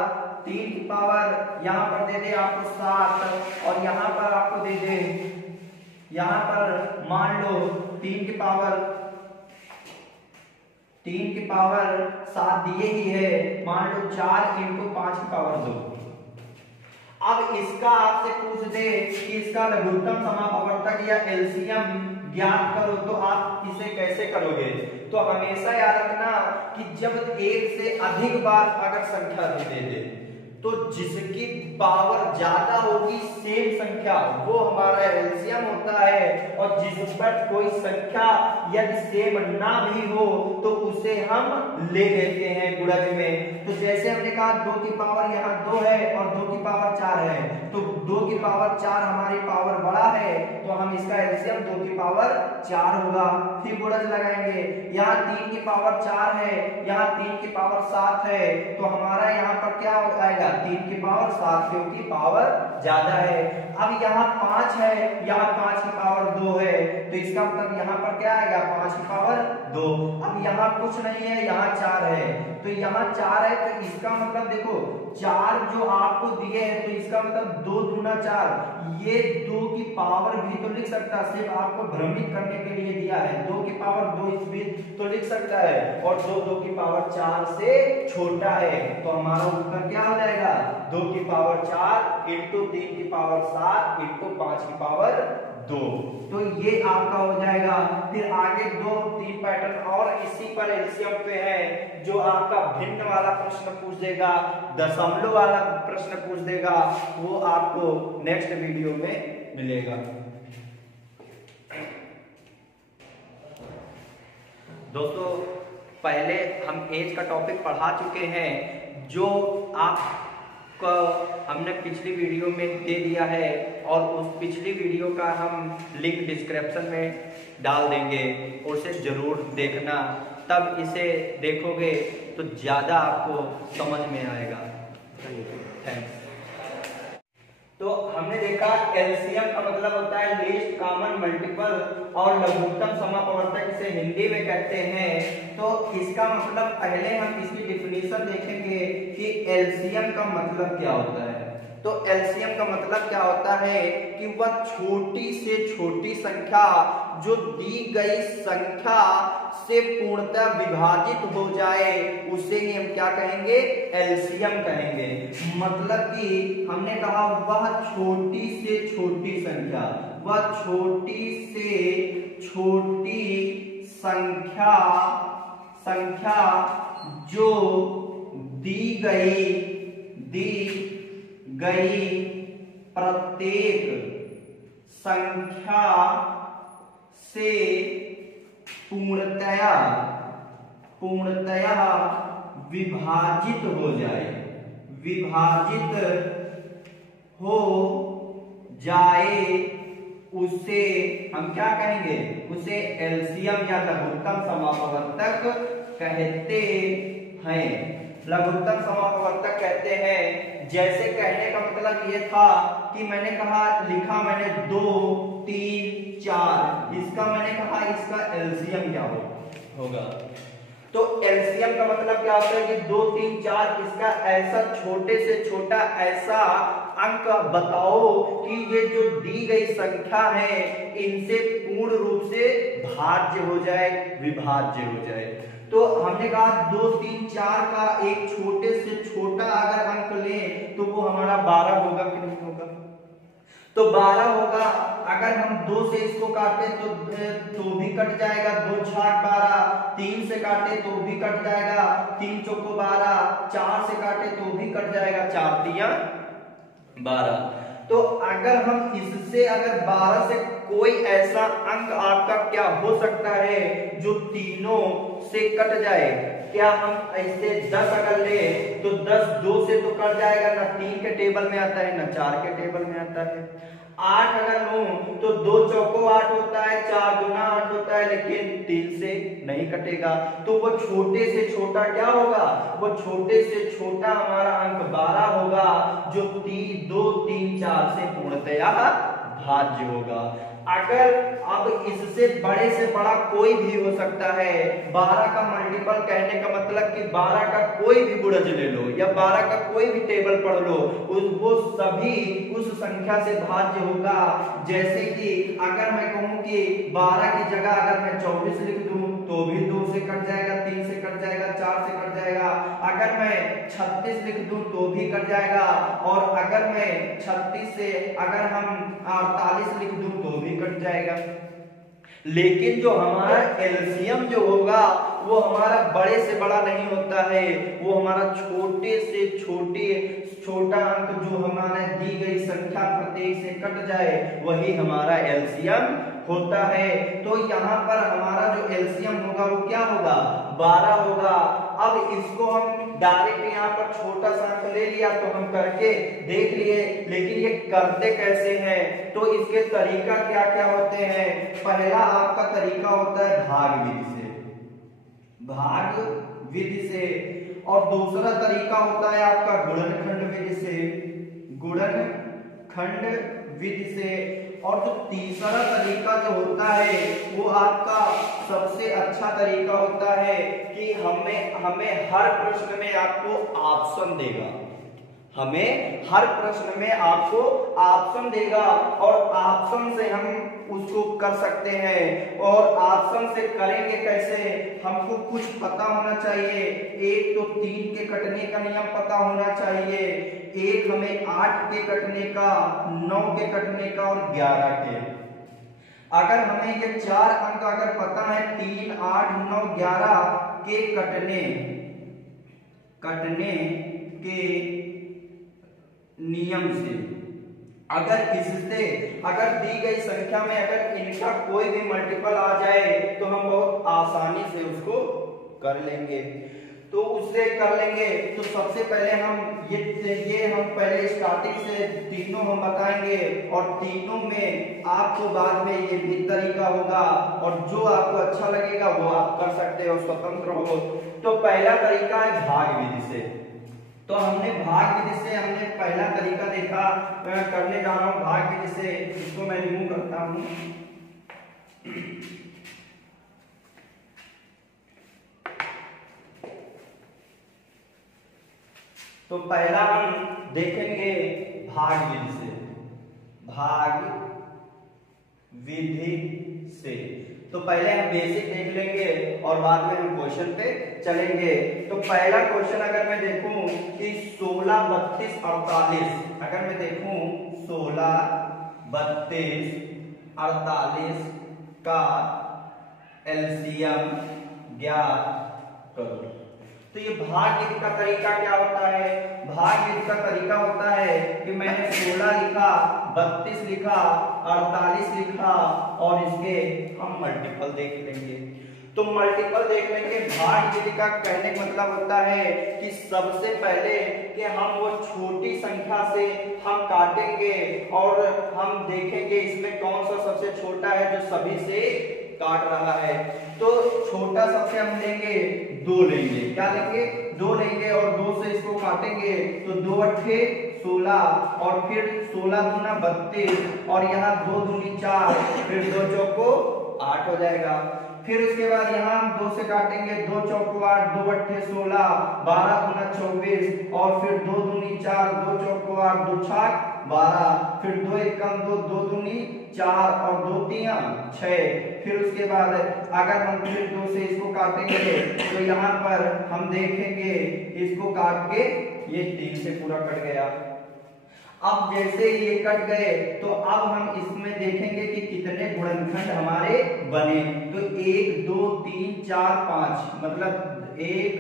3 की पावर यहाँ पर दे दे आपको 7, और यहाँ पर आपको दे दे, यहाँ पर मान लो 3 की पावर 7 दिए ही है, मान लो 4 × 5 की पावर 2। अब इसका आपसे पूछ दे कि इसका लघुत्तम समापवर्तक या एलसीएम ज्ञात करो, तो आप इसे कैसे करोगे? तो हमेशा याद रखना कि जब एक से अधिक बार अगर संख्या दे दे तो जिसकी पावर ज्यादा होगी सेम संख्या वो हमारा एलसीएम होता है, और जिस पर कोई संख्या यदि सेम ना भी हो तो उसे हम ले लेते हैं गुणज में। तो जैसे हमने कहा 2 की पावर यहाँ 2 है और 2 की पावर 4 है, तो 2 की पावर 4 हमारी पावर बड़ा है, तो हम इसका एलसीएम 2 की पावर 4 होगा। फिर गुणज लगाएंगे, यहाँ 3 की पावर 4 है, यहाँ 3 की पावर 7 है, तो हमारा यहाँ पर क्या आएगा 3 की पावर 7 क्योंकि पावर ज्यादा है। अब यहाँ 5 है, यहाँ 5 की पावर 2 है, तो इसका मतलब यहाँ पर क्या आएगा 5 की पावर 2। अब यहाँ कुछ नहीं है, यहाँ 4 है, तो यहाँ 4 है, तो इसका मतलब देखो 4 जो आपको दिए हैं तो इसका मतलब 2 दूना 4, ये 2 की पावर भी तो लिख सकता है, सिर्फ आपको भ्रमित करने के लिए दिया है। 2 की पावर 2 इस भी तो लिख सकता है, और 2 की पावर 4 से छोटा है, तो हमारा उत्तर क्या हो जाएगा 2 की पावर 4 इंटू 3 की पावर 7 इंटू 5 की पावर 2। तो ये आपका हो जाएगा। फिर आगे 2-3 पैटर्न और इसी पर एलसीएम पे है, जो आपका भिन्न वाला प्रश्न पूछ देगा, दशमलव वाला प्रश्न पूछ देगा, वो आपको नेक्स्ट वीडियो में मिलेगा। दोस्तों पहले हम एज का टॉपिक पढ़ा चुके हैं, जो आपको हमने पिछली वीडियो में दे दिया है, और उस पिछली वीडियो का हम लिंक डिस्क्रिप्शन में डाल देंगे, उसे जरूर देखना, तब इसे देखोगे तो ज़्यादा आपको समझ में आएगा। थैंक्स। तो हमने देखा एलसीएम का मतलब होता है लीस्ट कॉमन मल्टीपल, और लघुत्तम समापवर्तक इसे हिंदी में कहते हैं। तो इसका मतलब पहले हम इसकी डिफिनीशन देखेंगे कि एलसीएम का मतलब क्या होता है। तो एलसीएम का मतलब क्या होता है कि वह छोटी से छोटी संख्या जो दी गई संख्या से पूर्णतः विभाजित हो जाए, उसे ही हम क्या कहेंगे एलसीएम कहेंगे। मतलब कि हमने कहा वह छोटी से छोटी संख्या, वह छोटी से छोटी संख्या जो दी गई प्रत्येक संख्या से पूर्णतया विभाजित हो जाए, उसे हम क्या कहेंगे, उसे एलसीएम या लघुत्तम समापवर्तक कहते हैं। लघुत्तम समापवर्तक कहते हैं। जैसे कहने का मतलब ये था कि मैंने कहा लिखा मैंने 2 3 4, इसका मैंने कहा इसका एलसीएम क्या होगा। तो एलसीएम का मतलब क्या होता है कि 2 3 4 इसका ऐसा छोटे से छोटा ऐसा अंक बताओ कि ये जो दी गई संख्या है इनसे पूर्ण रूप से भाज्य हो जाए, विभाज्य हो जाए। तो हमने कहा 2 3 4 का एक छोटे से छोटा अगर अंक लें तो वो हमारा 12 होगा कि नहीं होगा, तो 12 होगा। अगर हम 2 से इसको काटे तो भी कट जाएगा, 2 छाक 12, 3 से काटे तो भी कट जाएगा, 3 चौको 12, 4 से काटे तो भी कट जाएगा, 4 तिया 12। तो अगर हम इससे अगर 12 से कोई ऐसा अंक आपका क्या हो सकता है जो तीनों से कट जाए, क्या हम ऐसे 10 अगर ले तो 10 2 से तो कट जाएगा, ना 3 के टेबल में आता है ना 4 के टेबल में आता है। 8 अगर लूं तो 2 चौको 8 होता है, 4 दूना 8 होता है, लेकिन 3 से नहीं कटेगा। तो वो छोटे से छोटा क्या होगा, वो छोटे से छोटा हमारा अंक 12 होगा, जो 2 3 4 से पूर्णतया भाज्य होगा। अगर अब इससे बड़े से बड़ा कोई भी हो सकता है, 12 का मल्टीपल कहने का मतलब कि 12 का कोई भी गुणज ले लो या 12 का कोई भी टेबल पढ़ लो, वो सभी उस संख्या से भाज्य होगा। जैसे कि अगर मैं कहूं कि 12 की जगह अगर मैं 24 लिख दूं तो भी 2 से कट जाएगा, 3 से कट जाएगा, 4 से कट जाएगा। अगर मैं 36 लिख दूं तो भी कट जाएगा, और अगर मैं 36 से अगर हम 48 लिख दूं तो भी कट जाएगा। लेकिन जो हमारा एलसीएम जो होगा वो हमारा बड़े से बड़ा नहीं होता है, वो हमारा छोटे से छोटा अंक जो हमारा दी गई संख्या प्रत्येक से कट जाए वही हमारा एलसीएम होता है। तो यहाँ पर हमारा जो एलसीएम होगा वो क्या होगा, 12 होगा। अब इसको हम डायरेक्ट यहाँ पर छोटा सा अंक ले लिया तो हम करके देख लिए, लेकिन ये करते कैसे हैं, तो इसके तरीका क्या क्या होते हैं। पहला आपका तरीका होता है भाग विधि से, और दूसरा तरीका होता है आपका गुणनखंड विधि से, और जो तीसरा तरीका जो होता है वो आपका सबसे अच्छा तरीका होता है कि हमें हर प्रश्न में आपको ऑप्शन देगा, हमें हर प्रश्न में आपको ऑप्शन देगा और ऑप्शन से हम उसको कर सकते हैं। और ऑप्शन से करेंगे कैसे, हमको कुछ पता होना चाहिए। एक तो 3 के कटने का नियम पता होना चाहिए, एक हमें 8 के कटने का, 9 के कटने का और 11 के। अगर हमें ये 4 अंक अगर पता है 3, 8, 9, 11 के कटने के नियम से, अगर दी गई संख्या में अगर इनका कोई भी मल्टीपल आ जाए तो हम बहुत आसानी से उसको कर लेंगे। तो उससे कर लेंगे तो सबसे पहले हम ये हम पहले स्टार्टिंग से तीनों हम बताएंगे और तीनों में आपको बाद में ये भी तरीका होगा और जो आपको अच्छा लगेगा वो आप कर सकते हो, स्वतंत्र हो। तो पहला तरीका है भाग विधि से। तो हमने भाग विधि से हमने पहला तरीका देखा, मैं करने जा रहा हूं भाग विधि से। इसको मैं रिमूव करता हूं। तो पहला हम देखेंगे भाग विधि से। तो पहले हम बेसिक देख लेंगे और बाद में हम क्वेश्चन पे चलेंगे। तो पहला क्वेश्चन अगर मैं देखूं कि 16, 32, 48, अगर मैं देखूं 16, 32, 48 का एलसीएम ज्ञात करो। तो ये भाग विधि का तरीका क्या होता है, भाग विधि का तरीका होता है कि मैंने 16 लिखा, 32 लिखा, 48 लिखा और इसके हम मल्टीपल देख लेंगे। तो मल्टीपल देख लेंगे। भाग विधि का कहने का मतलब होता है कि सबसे पहले कि हम वो छोटी संख्या से हम काटेंगे और हम देखेंगे इसमें कौन सा सबसे छोटा है जो सभी से काट रहा है। तो छोटा सबसे हम लेंगे 2 लेंगे, क्या लेंगे 2 लेंगे और 2 से इसको काटेंगे तो 2 अट्ठे 16 और फिर 16 दूना 32 और यहाँ 2 दूनी 4, फिर 2 चौको 8 हो जाएगा। फिर उसके बाद यहाँ हम 2 से काटेंगे, 2 चौको 8, 2 अट्ठे 16, 12 दूना 24 और फिर 2 दूनी 4, 2 चौको 8, 2 छाक 12, फिर 2 एकम 2, 2 दूनी 4 और 2 तिया 6। फिर उसके बाद अगर हम फिर 2 से इसको काटेंगे तो यहाँ पर हम देखेंगे इसको काट के ये 3 से पूरा कट गया। अब जैसे ये कट गए तो अब हम इसमें देखेंगे कि कितने गुणनखंड हमारे बने। तो 1, 2, 3, 4, 5 मतलब 1,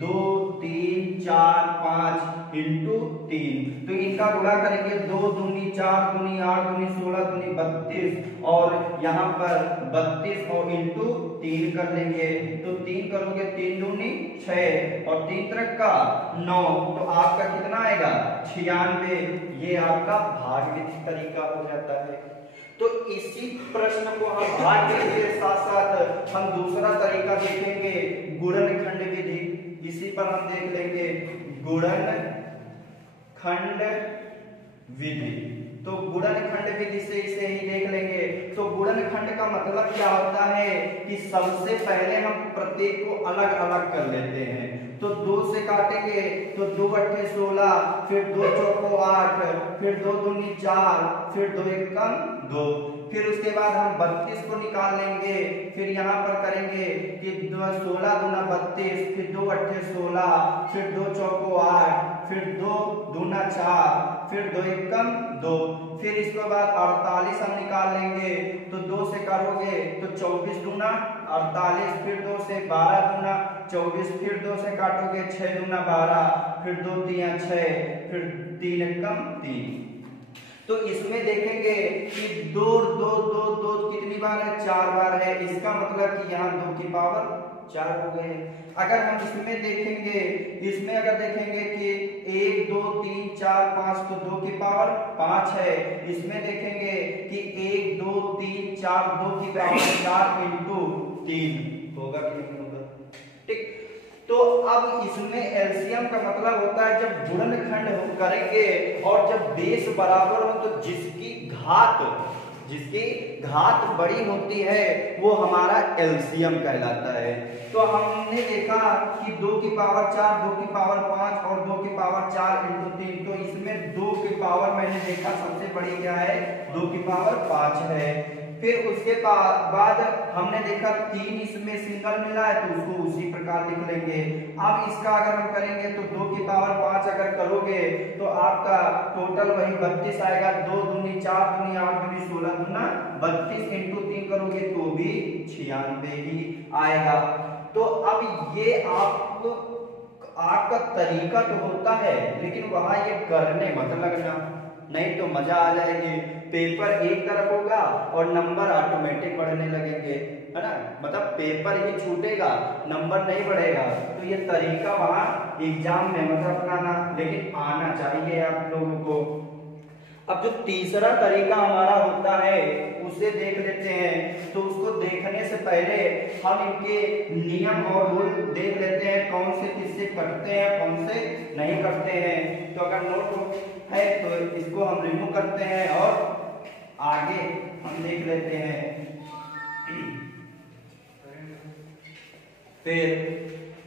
2, 3, 4, 5 इंटू 3। तो इनका गुणा करेंगे 2 दूनी 4 दूनी 8 दूनी 16 दूनी 32 और यहाँ पर 32 और इंटू 3 कर लेंगे। तो 3 करोगे 3 दूनी 6 और 3 त्रिक का 9, तो आपका कितना आएगा 96। ये आपका भाग विधि तरीका हो जाता है। तो इसी प्रश्न को हम भाग विधि के साथ साथ हम दूसरा तरीका देखेंगे गुणनखंड विधि। इसी पर हम देख लेंगे गुणनखंड विधि। तो गुणनखंड विधि से इसे ही देख लेंगे। तो गुणनखंड का मतलब क्या होता है कि सबसे पहले हम प्रत्येक को अलग अलग कर लेते हैं। तो 2 से काटेंगे तो 2 अट्ठे 16, फिर 2 चौको 8, फिर 2 दूनी 4, फिर 2 एकम 2। फिर उसके बाद हम 32 को निकाल लेंगे। फिर यहाँ पर करेंगे कि 16 दूना 32, फिर 2 अट्ठे 16, फिर 2 चौको 8, फिर 2 दूना 4, फिर 2 एकम 2। फिर इसके बाद 48 हम निकाल लेंगे। तो 2 से करोगे तो 24 दूना 48, फिर 2 से 12 दूना 24, फिर 2 से काटोगे 6 दूना 12, फिर 2 तिया 6, फिर 3 कम 3। तो इसमें देखेंगे कि 2 2 2 2 कितनी बार है, 4 बार है। इसका मतलब कि यहाँ 2 की पावर 4 हो गए। अगर हम इसमें देखेंगे, इसमें अगर देखेंगे कि 1 2 3 4 5 तो 2 की पावर 5 है। इसमें देखेंगे कि 1 2 3 4 2 की पावर 4 इंटू 3 होगा कि नहीं होगा, ठीक। तो अब इसमें एलसीएम का मतलब होता है जब गुणनखंड करेंगे और जब बेस बराबर हो तो जिसकी घात बड़ी होती है वो हमारा एलसीएम कहलाता है। तो हमने देखा कि 2 की पावर 4, 2 की पावर 5 और 2 की पावर 4 इंटू 3। तो इसमें 2 की पावर मैंने देखा सबसे बड़ी क्या है, 2 की पावर 5 है। फिर उसके बाद हमने देखा 3 इसमें सिंगल मिला है तो उसको उसी प्रकार लिख लेंगे। अब इसका अगर हम करेंगे तो 2 की पावर 5 अगर करोगे तो आपका टोटल वही 32 आएगा। 2 दूनी 4 दूनी 8 दूनी 16 दूना 32 इंटू 3 करोगे तो भी 96 ही आएगा। तो अब ये आपका तरीका तो होता है, लेकिन वहां ये करने मत लगना, नहीं तो मजा आ जाएगी। पेपर एक तरफ होगा और नंबर ऑटोमेटिक बढ़ने लगेंगे, है ना। मतलब पेपर ही छूटेगा, नंबर नहीं बढ़ेगा। तो ये तरीका वहां एग्जाम में मत अपनाना, लेकिन आना चाहिए आप लोगों को। अब जो तीसरा तरीका हमारा होता है उसे देख लेते हैं। तो उसको देखने से पहले हम इनके नियम और रूल देख लेते हैं, कौन से किससे कटते हैं कौन से नहीं कटते हैं। तो अगर नोट है तो इसको हम रिमूव करते हैं और आगे हम देख लेते हैं। फिर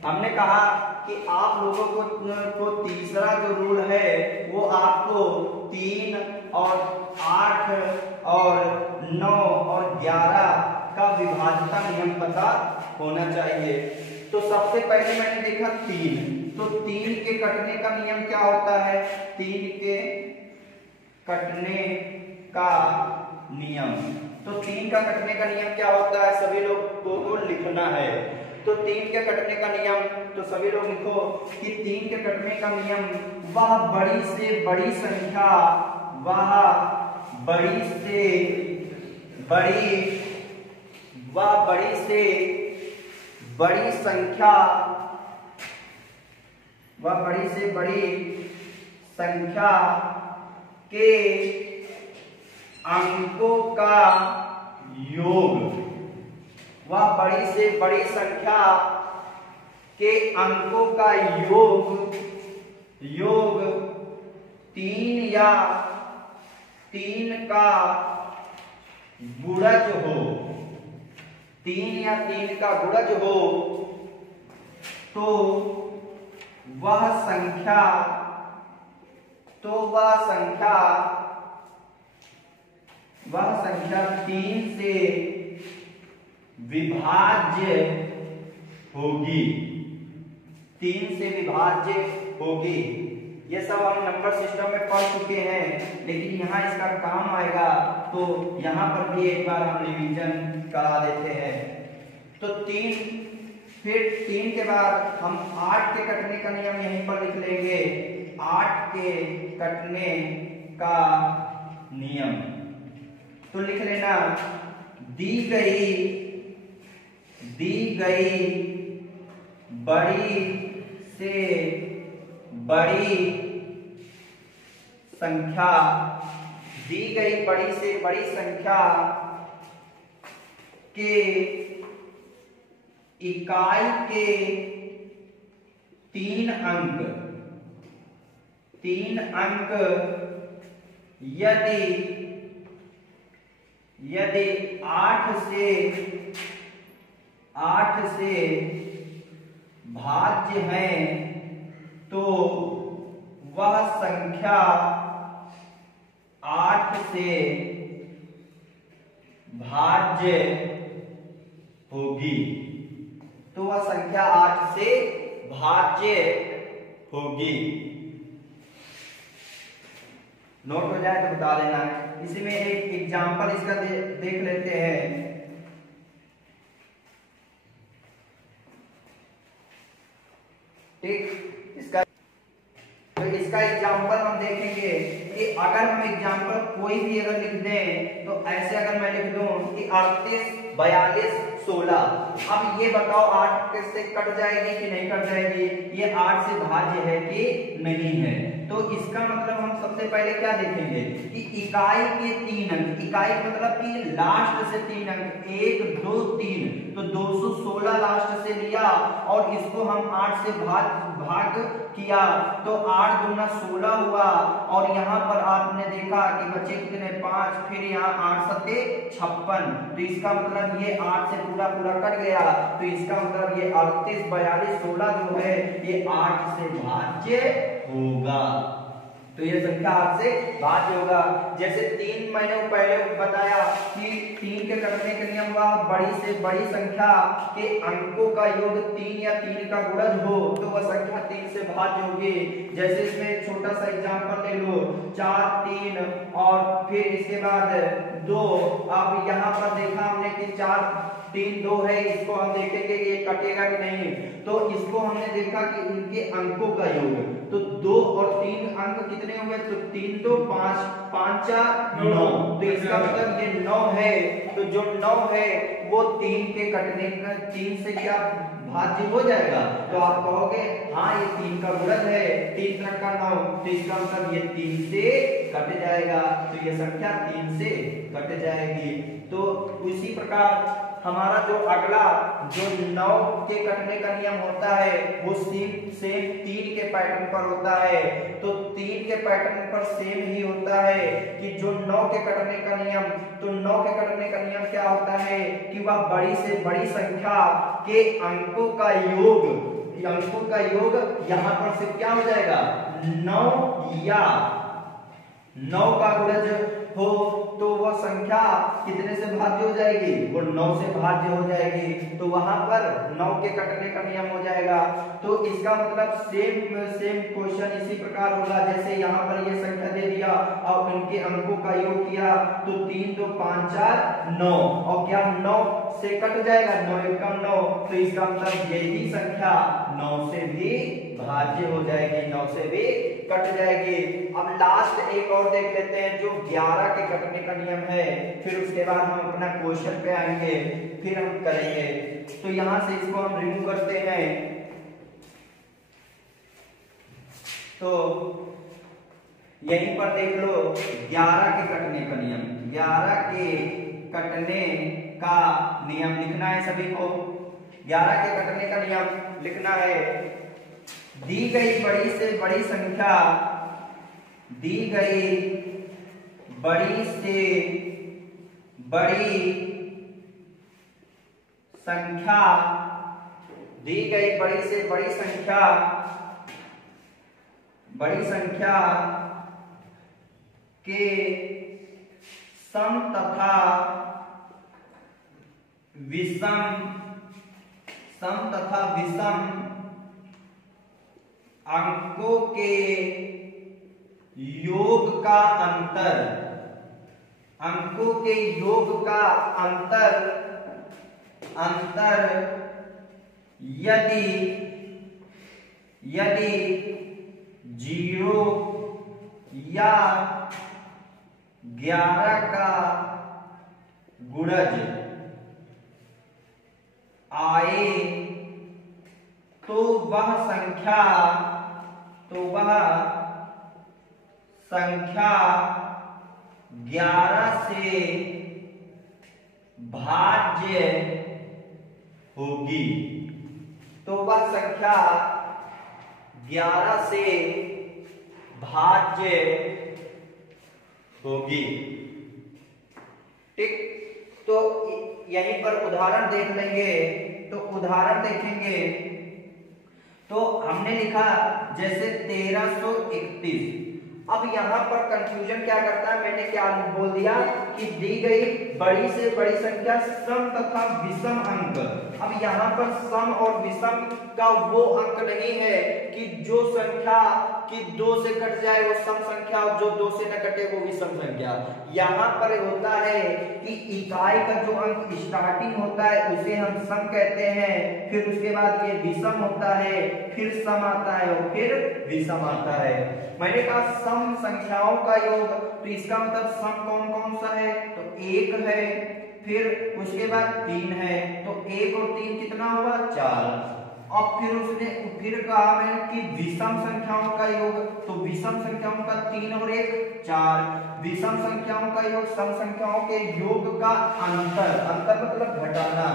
हमने कहा कि आप लोगों को तीसरा जो रूल है वो आपको 3 और 8 और 9 और 11 का विभाज्यता नियम पता होना चाहिए। तो सबसे पहले मैंने देखा 3, तो 3 के कटने का नियम क्या होता है, 3 के कटने का नियम। तो 3 का कटने का नियम क्या होता है, सभी लोग को लिखना है। तो 3 के कटने का नियम, तो सभी लोग लिखो कि 3 के कटने का नियम, वह बड़ी से बड़ी संख्या, वह बड़ी से बड़ी संख्या, वह बड़ी से बड़ी संख्या के अंकों का योग, वह बड़ी से बड़ी संख्या के अंकों का योग 3 या 3 का गुणज हो, 3 या 3 का गुणज हो, तो वह संख्या 3 से विभाज्य होगी, 3 से विभाज्य होगी। ये सब हम नंबर सिस्टम में पढ़ चुके हैं, लेकिन यहाँ इसका काम आएगा तो यहाँ पर भी एक बार हम रिवीजन करा देते हैं। तो 3, फिर 3 के बाद हम 8 के कटने का नियम यहीं पर लिख लेंगे। 8 के कटने का नियम तो लिख लेना, दी गई बड़ी से बड़ी संख्या, दी गई बड़ी से बड़ी संख्या के इकाई के 3 अंक यदि 8 से भाज्य है तो वह संख्या 8 से भाज्य होगी, तो वह संख्या 8 से भाज्य होगी। नोट हो जाए तो बता देना। इसी में एक एग्जाम्पल इसका देख लेते हैं। ठीक। इसका तो इसका एग्जाम्पल हम देखेंगे कि अगर हम एग्जाम्पल कोई भी अगर लिख दें तो ऐसे अगर मैं लिख दूं कि 38, 42, 16। अब ये बताओ 8 से कट जाएगी कि नहीं कट जाएगी, ये 8 से भाज्य है कि नहीं है। तो इसका मतलब हम सबसे पहले क्या देखेंगे कि इकाई के 3 अंक, इकाई मतलब कि लास्ट से 3 अंक 1, 2, 3, तो 216 लास्ट से लिया और इसको हम 8 से भाग किया तो 8 दूना 16 हुआ और यहाँ पर आपने देखा कि बच्चे कितने 5, फिर यहाँ 8 सत्ते 56, तो इसका मतलब ये 8 से पूरा कट गया, तो इसका मतलब ये 38, 42, 16 जो है ये 8 से भाज्य होगा। तो ये संख्या 8 से भाज्य होगा। जैसे 3 मैंने पहले बताया कि 3 के कटने का नियम हुआ बड़ी से बड़ी संख्या के अंकों का योग 3 या 3 का गुणज हो तो वह संख्या 3 से भाज्य होगी। जैसे इसमें एक छोटा सा एग्जांपल ले लो 4, 3 और फिर इसके बाद 2। अब यहाँ पर देखा हमने कि 4, 3, 2 है, इसको हम देखेंगे ये कटेगा कि नहीं। तो इसको हमने देखा कि इनके अंकों का योग, तो 2 और 3 अंक कितने हुए, तो 3 तो 5, 5 4 9, तो इसका मतलब ये 9 है। तो जो 9 है वो 3 के कटने का 3 से क्या भाज्य हो जाएगा। तो आप कहोगे हाँ ये 3 का गुणज है, 3 3 का 9, तो इसका मतलब ये 3 से कट जाएगा, तो ये संख्या 3 से कट जाएगी। तो उसी प्रकार हमारा जो अगला जो 9 के कटने का नियम होता है वो सेम 3 के पैटर्न पर होता है। तो 3 के पैटर्न पर सेम ही होता है कि जो 9 के कटने का नियम, तो 9 के कटने का नियम क्या होता है कि वह बड़ी से बड़ी संख्या के अंकों का योग, अंकों का योग यहाँ पर से क्या हो जाएगा 9 या 9 का गुणज हो तो वह संख्या कितने से भाज्य हो जाएगी, वो 9 से भाज्य हो जाएगी। तो वहां पर 9 के कटने का नियम हो जाएगा। तो इसका मतलब सेम क्वेश्चन इसी प्रकार होगा। जैसे यहाँ पर ये संख्या दे दिया और इनके अंकों का योग किया तो 3 2 5 4 9 और क्या 9 से कट जाएगा, 9 एकम 9, तो इसका मतलब यही संख्या 9 से भी भाज्य हो जाएगी, 9 से भी कट जाएगी। अब लास्ट एक और देख लेते हैं जो 11 के कटने का नियम है, फिर उसके बाद हम अपना क्वेश्चन पे आएंगे, फिर हम करेंगे। तो यहां से इसको हम रिमूव करते हैं। तो यहीं पर देख लो 11 के कटने का नियम, 11 के कटने का नियम लिखना है सभी को। 11 के कटने का नियम लिखना है, दी गई बड़ी से बड़ी संख्या, दी गई बड़ी से बड़ी संख्या, दी गई बड़ी से बड़ी संख्या, बड़ी संख्या के सम तथा विषम, सम तथा विषम अंकों के योग का अंतर, अंकों के योग का अंतर, अंतर यदि 0 या 11 का गुणज आए तो वह संख्या, तो वह संख्या 11 से भाज्य होगी। तो वह संख्या 11 से भाज्य होगी। ठीक, तो यहीं पर उदाहरण देख लेंगे। तो उदाहरण देखेंगे तो हमने लिखा जैसे 1331 अब यहाँ पर कंफ्यूजन क्या करता है, मैंने क्या बोल दिया कि दी गई बड़ी से बड़ी संख्या सम तथा विषम अंक। अब यहाँ पर सम और विषम का वो अंक नहीं है कि जो संख्या कि 2 से कट जाए वो सम संख्या और जो 2 से न कटे वो विषम संख्या। यहाँ पर होता है कि इकाई का जो अंक स्टार्टिंग होता है उसे हम सम कहते हैं, फिर उसके बाद ये विषम होता है, फिर सम आता है और फिर विषम आता है। मैंने कहा सम संख्याओं का योग, तो इसका मतलब सम कौन कौन सा है, तो 1 है, फिर उसके बाद 3 है, तो 1 और 3 कितना हुआ 4। अब फिर उसने फिर कहा मैं कि विषम संख्याओं का योग, तो विषम संख्याओं का 3 और 1 4। विषम संख्याओं का योग सम संख्याओं के योग का अंतर, अंतर मतलब घटाना,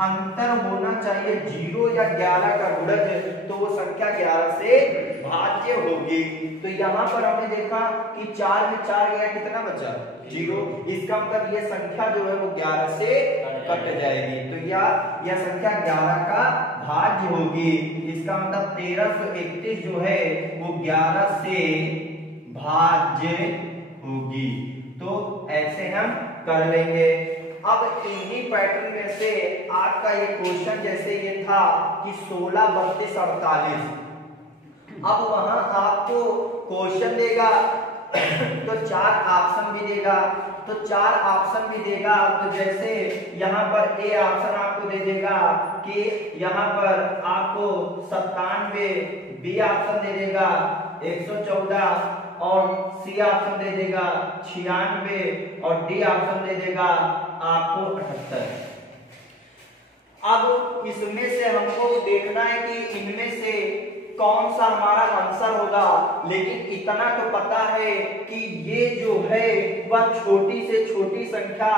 अंतर होना चाहिए 0 या 11 का गुणज, तो वो संख्या 11 से भाज्य होगी। तो यहाँ पर हमने देखा कि 4 में 4 गया, कितना बचा 0। इसका मतलब ये संख्या जो है वो 11 से कट जाएगी, तो यह संख्या 11 का भाज्य होगी। इसका मतलब 1331 जो है वो 11 से भाज्य होगी। तो ऐसे हम कर लेंगे। अब इन्हीं पैटर्न में से आज का ये क्वेश्चन जैसे ये था कि 16 32 48, अब वहां आपको क्वेश्चन देगा तो 4 ऑप्शन भी देगा, तो 4 ऑप्शन भी देगा। तो जैसे यहाँ पर ए ऑप्शन आपको दे देगा कि यहाँ पर आपको 97, बी ऑप्शन दे देगा 114 और सी ऑप्शन दे देगा 96 और डी ऑप्शन दे देगा आपको 78। अब इसमें से हमको देखना है कि इनमें से कौन सा हमारा आंसर होगा, लेकिन इतना तो पता है कि ये जो है वह छोटी से छोटी संख्या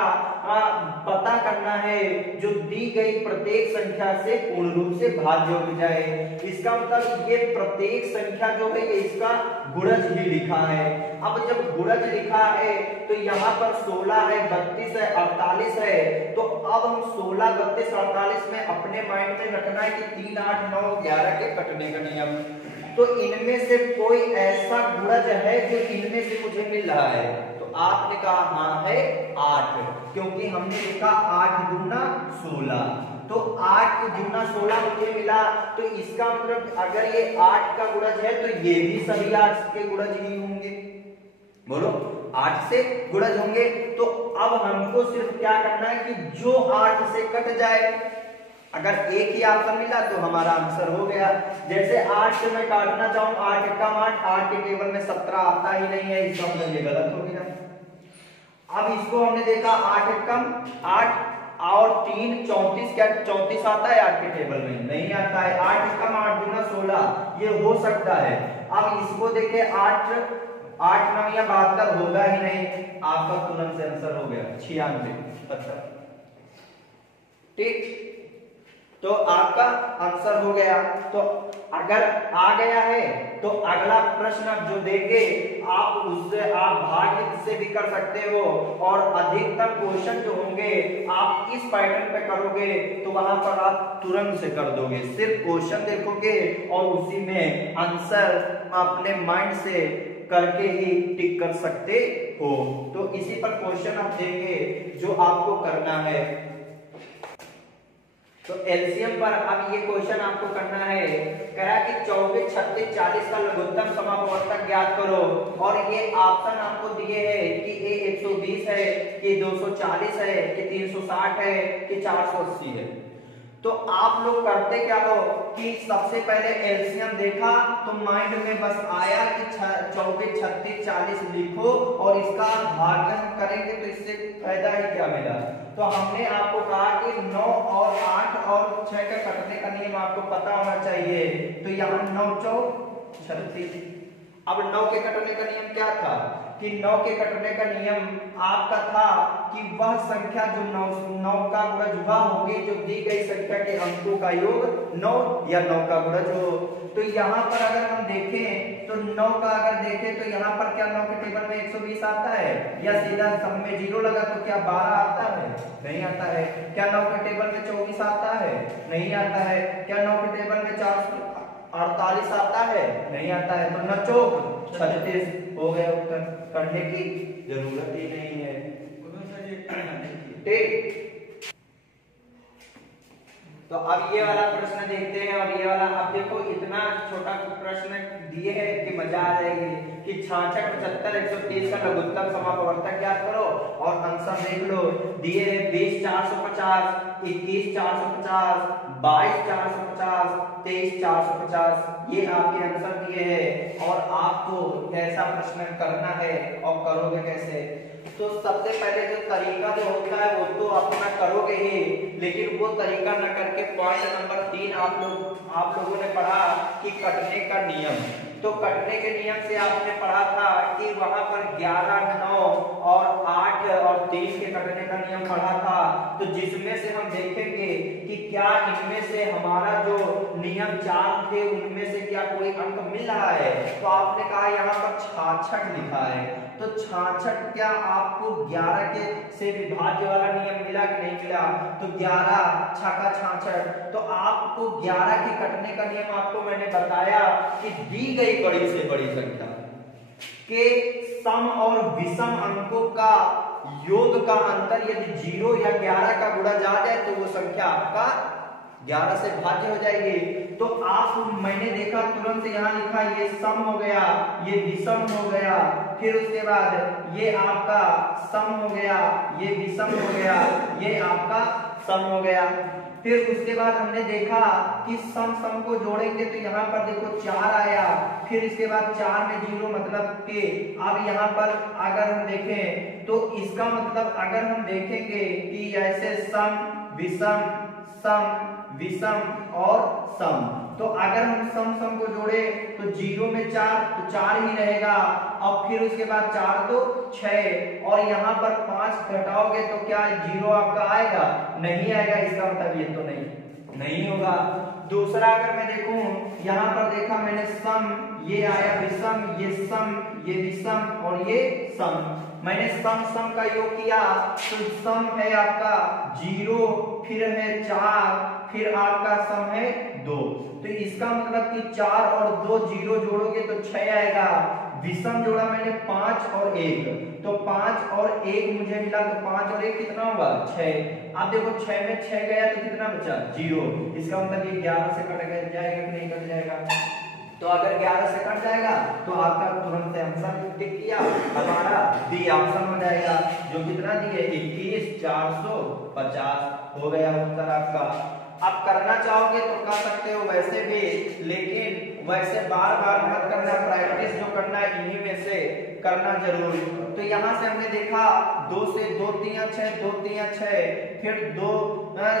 पता करना है जो दी गई प्रत्येक संख्या से पूर्ण रूप से भाज्य हो जाए। इसका मतलब ये प्रत्येक संख्या जो है ये इसका गुणज ही लिखा है। अब जब गुणज लिखा है तो यहाँ पर 16 है, 32 है, 48 है, तो अब हम 16 32 48 में अपने माइंड में रखना है कि 3 8 9 11 के कटने का नियम। तो इनमें से कोई ऐसा गुणज है जो इनमें से मुझे मिल रहा है, तो आपने कहा हाँ है 8, क्योंकि हमने लिखा 8 दूना 16, तो 8 दूना 16 मुझे मिला। तो इसका मतलब अगर ये 8 का गुणज है तो ये भी सभी 8 के गुणज ही होंगे। बोलो 8 से गुणज होंगे। तो अब हमको सिर्फ क्या करना है कि जो 8 से कट जाए, अगर एक ही ऑप्शन मिला तो हमारा आंसर हो गया। जैसे 8 से मैं काटना चाहूं, 8 एकम 8, 8 के टेबल में 17 आता ही नहीं है, इसका मतलब ये गलत हो गया। अब इसको हमने देखा 8 एकम 8 और 3 34, क्या 34 आता है 8 के टेबल में? नहीं आता है। 8 एकम 8 दूना 16, ये हो सकता है। अब इसको देखे 8 9 या 72 होगा ही नहीं, आपका तुरंत से आंसर हो गया 96। ठीक, तो आपका आंसर हो गया। तो अगर आ गया है तो अगला प्रश्न आप जो देंगे आप उससे आप भाग्य से भी कर सकते हो, और अधिकतम क्वेश्चन जो होंगे आप इस पैटर्न पे करोगे तो वहां पर आप तुरंत से कर दोगे। सिर्फ क्वेश्चन देखोगे और उसी में आंसर अपने माइंड से करके ही टिक कर सकते हो। तो इसी पर क्वेश्चन आप देंगे जो आपको करना है। तो एलसीएम पर अब ये क्वेश्चन आपको करना है, कहा कि 24 36 40 का लघुत्तम समापवर्तक ज्ञात करो, और ये ऑप्शन आपको दिए हैं कि ए 120 है, कि 240 है, कि 360 है, कि 480 है। तो आप लोग करते क्या हो कि सबसे पहले एलसीएम देखा तो माइंड में बस आया कि 24 36 40 लिखो और इसका भागन करेंगे तो इससे फायदा ही क्या मिला। तो हमने आपको कहा कि 9 और 8 और 6 का कटने का नियम आपको पता होना चाहिए। तो यहाँ 9 4 36। अब 9 के कटने का नियम क्या था कि 9 के कटने का नियम आपका था कि वह संख्या जो 9 का गुणज वह होगी जो दी गई संख्या के अंकों का योग 9 या 9 का गुणज हो। तो यहाँ पर अगर हम देखें तो 9 का अगर देखें तो यहाँ पर क्या 9 के टेबल में 120 आता है, या सीधा सब में 0 लगा तो क्या 12 आता है? नहीं आता है। क्या 9 के टेबल में 24 आता है? नहीं आता है। क्या 9 के टेबल में 448 आता है? नहीं आता है, तो न चौक 36 हो गया उत्तर। करने की जरूरत ही नहीं है। ठीक, तो अब ये वाला प्रश्न देखते हैं। और ये वाला अब देखो, इतना छोटा प्रश्न दिए है कि मजा आ जाएगी कि 66, 75, 130 का लघुत्तम समापवर्तक ज्ञात करो और आंसर देख लो। दिए है 20 450, 21 450, 22 450, 23 450, ये आपके आंसर दिए हैं। और आपको कैसा प्रश्न करना है और करोगे कैसे। तो सबसे पहले जो तरीका जो होता है वो तो अपना करोगे ही, लेकिन वो तरीका न करके पॉइंट नंबर 3 आप लोगों ने पढ़ा कि कटने का नियम। तो कटने के नियम से आपने पढ़ा था कि वहां पर 11, 9 और 8 और 3 के कटने का नियम पढ़ा था। तो जिसमें से हम देखेंगे कि क्या इनमें से हमारा जो नियम 4 थे उनमें से क्या कोई अंक मिल रहा है। तो आपने कहा यहाँ पर 66 लिखा है, तो 66 क्या आपको 11 के से विभाज्य वाला नियम मिला कि नहीं मिला। तो 11 छक्का 66, तो आपको 11 के कटने का नियम आपको मैंने बताया कि दी गई बड़ी से बड़ी संख्या के सम और विषम अंकों का योग का अंतर यदि 0 या 11 का गुणा जा जाए तो वो संख्या आपका 11 से भाज्य हो जाएगी। तो आप मैंने देखा तुरंत यहाँ लिखा ये सम हो गया, ये विषम हो गया, फिर उसके बाद ये आपका सम हो गया, ये विषम हो गया, ये आपका सम हो गया। फिर उसके बाद हमने देखा कि सम सम को जोड़ेंगे तो यहाँ पर देखो 4 आया, फिर इसके बाद 4 में 0 मतलब के। अब यहाँ पर अगर हम देखें तो इसका मतलब अगर हम देखेंगे कि ऐसे सम विषम सम विषम और सम, तो अगर हम सम सम को जोड़े तो 0 में 4 तो 4 ही रहेगा, और फिर उसके बाद 4 तो 6 और यहाँ पर 5 घटाओगे तो क्या 0 आपका आएगा, नहीं आएगा। इसका मतलब ये तो नहीं होगा। दूसरा अगर मैं देखूं यहाँ पर देखा मैंने सम, ये आया विषम, ये सम, ये विषम और ये सम। मैंने सम सम का योग किया तो सम है आपका 0, फिर है 4, फिर आपका सम है 2। तो इसका मतलब कि 4 और 2 0 जोड़ोगे तो 6 आएगा। विषम जोड़ा मैंने 5 और 1, तो 5 और 1 मुझे मिला, तो 5 और 1 कितना होगा 6। अब देखो 6 में 6 गया तो कितना बचा 0। इसका मतलब ये 11 से कट जाएगा कि नहीं कट जाएगा। तो अगर 11 से कट जाएगा तो आपका तुरंत से आंसर टिक किया, हमारा डी ऑप्शन हो जाएगा, जो कितना दिए 21 450 हो गया उत्तर आपका। आप करना चाहोगे तो कर सकते हो वैसे भी, लेकिन वैसे बार बार मत करना, प्रैक्टिस जो करना है इन्हीं में से करना जरूर। तो यहाँ से हमने देखा 2 से 2 3 6, 2 3 6, फिर 2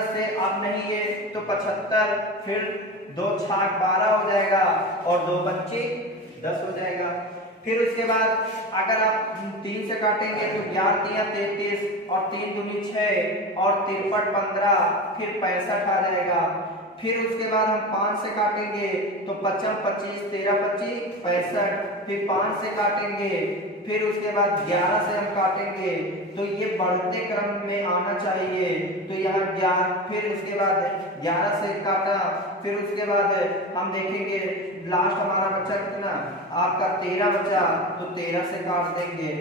से अब नहीं ये तो 75, फिर 2 6 12 हो जाएगा और 2 25 10 हो जाएगा। फिर उसके बाद अगर आप 3 से काटेंगे तो 11 3 33 और 3 दूनी 6 और 53 15, फिर 65 आ जाएगा। फिर उसके बाद हम 5 से काटेंगे तो 55 25 13 25 65, फिर 5 से काटेंगे, फिर उसके बाद 11 से हम काटेंगे तो ये बढ़ते क्रम में आना चाहिए। तो यहाँ 11, फिर उसके बाद 11 से काटा, फिर उसके बाद हम देखेंगे लास्ट हमारा बचा कितना आपका 13 बचा, तो 13 से काट देंगे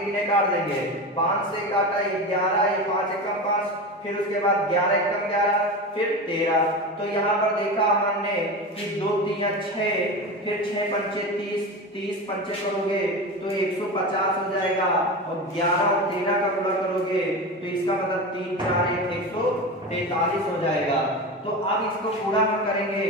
कि नहीं काट देंगे। 5 से काटा ये 11, ये 5 एकम 5, फिर उसके बाद 11 एकम 11, फिर 13। तो यहाँ पर देखा हमने कि 2 3 6, फिर 6 पंचे 30, 30 पंचे करोगे तो 150 हो जाएगा, और 11 और 13 का गुणा करोगे तो इसका मतलब 3 4 143 हो जाएगा। तो अब इसको पूरा हम करेंगे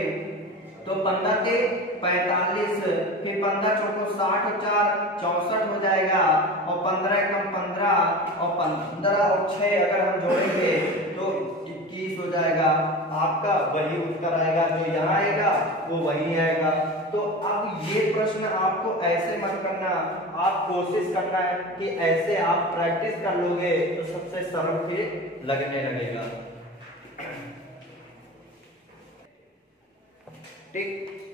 तो 15 के 45, फिर 15 चौको 60 और 4 64 हो जाएगा, और 15 एकम 15 और 15 और 6 अगर हम जोड़ेंगे तो 21 हो जाएगा। आपका वही उत्तर आएगा, जो यहाँ आएगा वो वही आएगा। तो अब ये प्रश्न आपको ऐसे मत करना, आप कोशिश करना है कि ऐसे आप प्रैक्टिस कर लोगे तो सबसे सरल फिर लगने लगेगा। ठीक,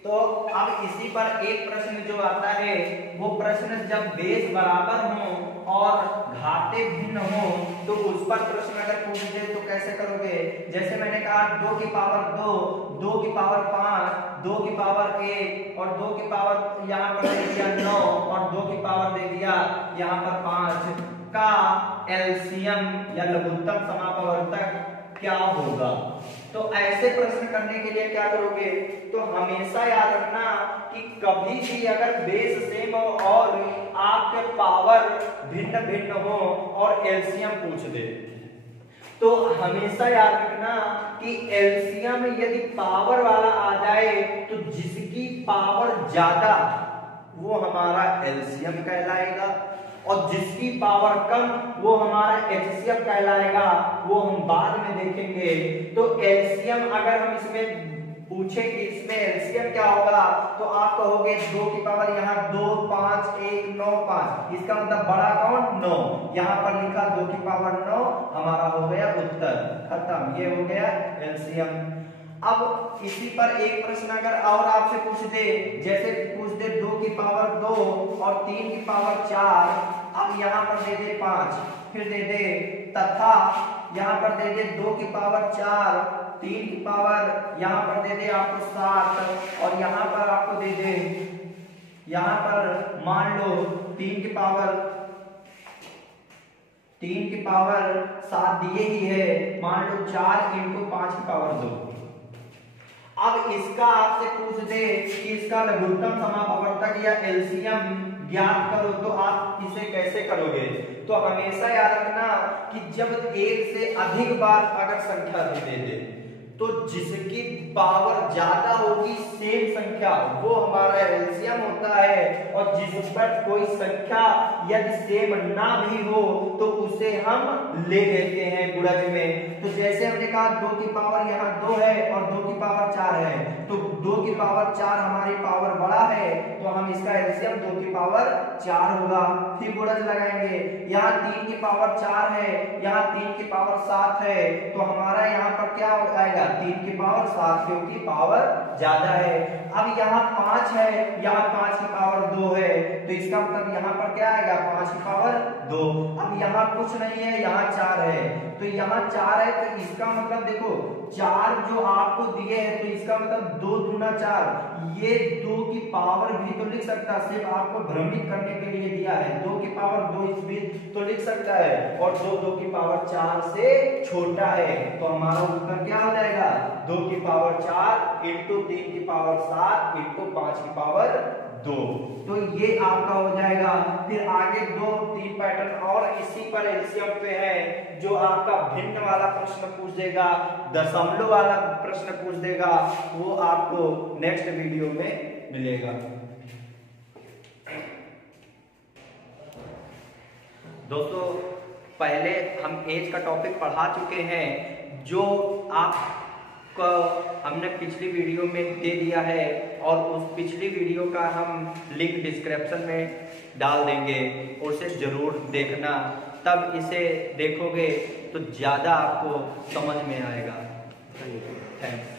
तो अब इसी पर एक प्रश्न जो आता है वो प्रश्न जब बेस बराबर हो और घाते भिन्न हो तो उस पर प्रश्न अगर पूछ दे तो कैसे करोगे? जैसे मैंने कहा 2 की पावर 2, 2 की पावर 5, 2 की पावर 1 और 2 की पावर यहाँ पर दे दिया 9 और 2 की पावर दे दिया यहाँ पर 5 का एलसीएम या लघुत्तम समापवर्तक क्या होगा? तो ऐसे प्रश्न करने के लिए क्या करोगे? तो हमेशा याद रखना कि कभी भी अगर बेस सेम हो और आपके पावर भिन्न भिन्न हो और एलसीएम पूछ दे तो हमेशा याद रखना कि एलसीएम यदि पावर वाला आ जाए तो जिसकी पावर ज्यादा वो हमारा एलसीएम कहलाएगा और जिसकी पावर कम वो हमारा एचसीएफ कहलाएगा। वो हम बाद में देखेंगे। तो एलसीएम अगर हम इसमें पूछे कि इसमें एलसीएम क्या होगा तो आप कहोगे 2 की पावर यहाँ 2, 5, 1, 9, 5। इसका मतलब बड़ा कौन? 9। यहाँ पर लिखा 2 की पावर 9 हमारा हो गया उत्तर। खत्म, ये हो गया एलसीएम। अब इसी पर एक प्रश्न अगर और आपसे पूछ दे, जैसे पूछ दे 2 की पावर 2 और 3 की पावर 4, अब यहाँ पर दे दे 5, फिर दे दे तथा यहाँ पर दे दे 2 की पावर 4, 3 की पावर यहाँ पर दे दे आपको 7 और यहाँ पर आपको दे दे यहाँ पर मान लो 3 की पावर 7 दिए ही है, मान लो 4 × 5 की पावर 2। अब इसका आपसे पूछ दे कि इसका लघुत्तम समापवर्तक या एलसीएम ज्ञात करो तो आप इसे कैसे करोगे? तो हमेशा याद रखना कि जब एक से अधिक बार अगर संख्या दे दे तो जिसकी पावर ज्यादा होगी सेम संख्या वो हमारा एलसीएम होता है और जिस पर कोई संख्या यदि सेम ना भी हो तो उसे हम ले लेते हैं गुणज में। तो जैसे हमने कहा 2 की पावर यहाँ 2 है और 2 की पावर 4 है तो 2 की पावर 4 हमारी पावर बड़ा है तो हम इसका एलसीएम 2 की पावर 4 होगा। फिर गुणज लगाएंगे, यहाँ 3 की पावर 4 है, यहाँ 3 की पावर 7 है तो हमारा यहाँ पर क्या आएगा? 3 की पावर 7 क्योंकि पावर ज्यादा है। अब यहाँ 5 है, यहाँ 5 की पावर 2 है तो इसका मतलब यहाँ पर क्या आएगा? 5 की पावर 2। अब यहाँ कुछ नहीं है, यहाँ 4 है तो यहाँ 4 है तो इसका मतलब देखो 4 जो आपको दिए हैं तो इसका मतलब 2 दूना 4, ये 2 की पावर भी तो लिख सकता है, सिर्फ आपको भ्रमित करने के लिए दिया है। 2 की पावर 2 इस भी तो लिख सकता है और 2 की पावर 4 से छोटा है तो हमारा उत्तर क्या हो जाएगा? 2 की पावर 4 × 3 की पावर 7 × 5 की पावर 2। तो ये आपका हो जाएगा। फिर आगे 2-3 पैटर्न और इसी पर एलसीएम पे है जो आपका भिन्न वाला प्रश्न पूछ देगा, दशमलव वाला प्रश्न पूछ देगा, वो आपको नेक्स्ट वीडियो में मिलेगा। दोस्तों पहले हम एज का टॉपिक पढ़ा चुके हैं जो आपको हमने पिछली वीडियो में दे दिया है और उस पिछली वीडियो का हम लिंक डिस्क्रिप्शन में डाल देंगे, उसे जरूर देखना, तब इसे देखोगे तो ज़्यादा आपको समझ में आएगा। Thank you.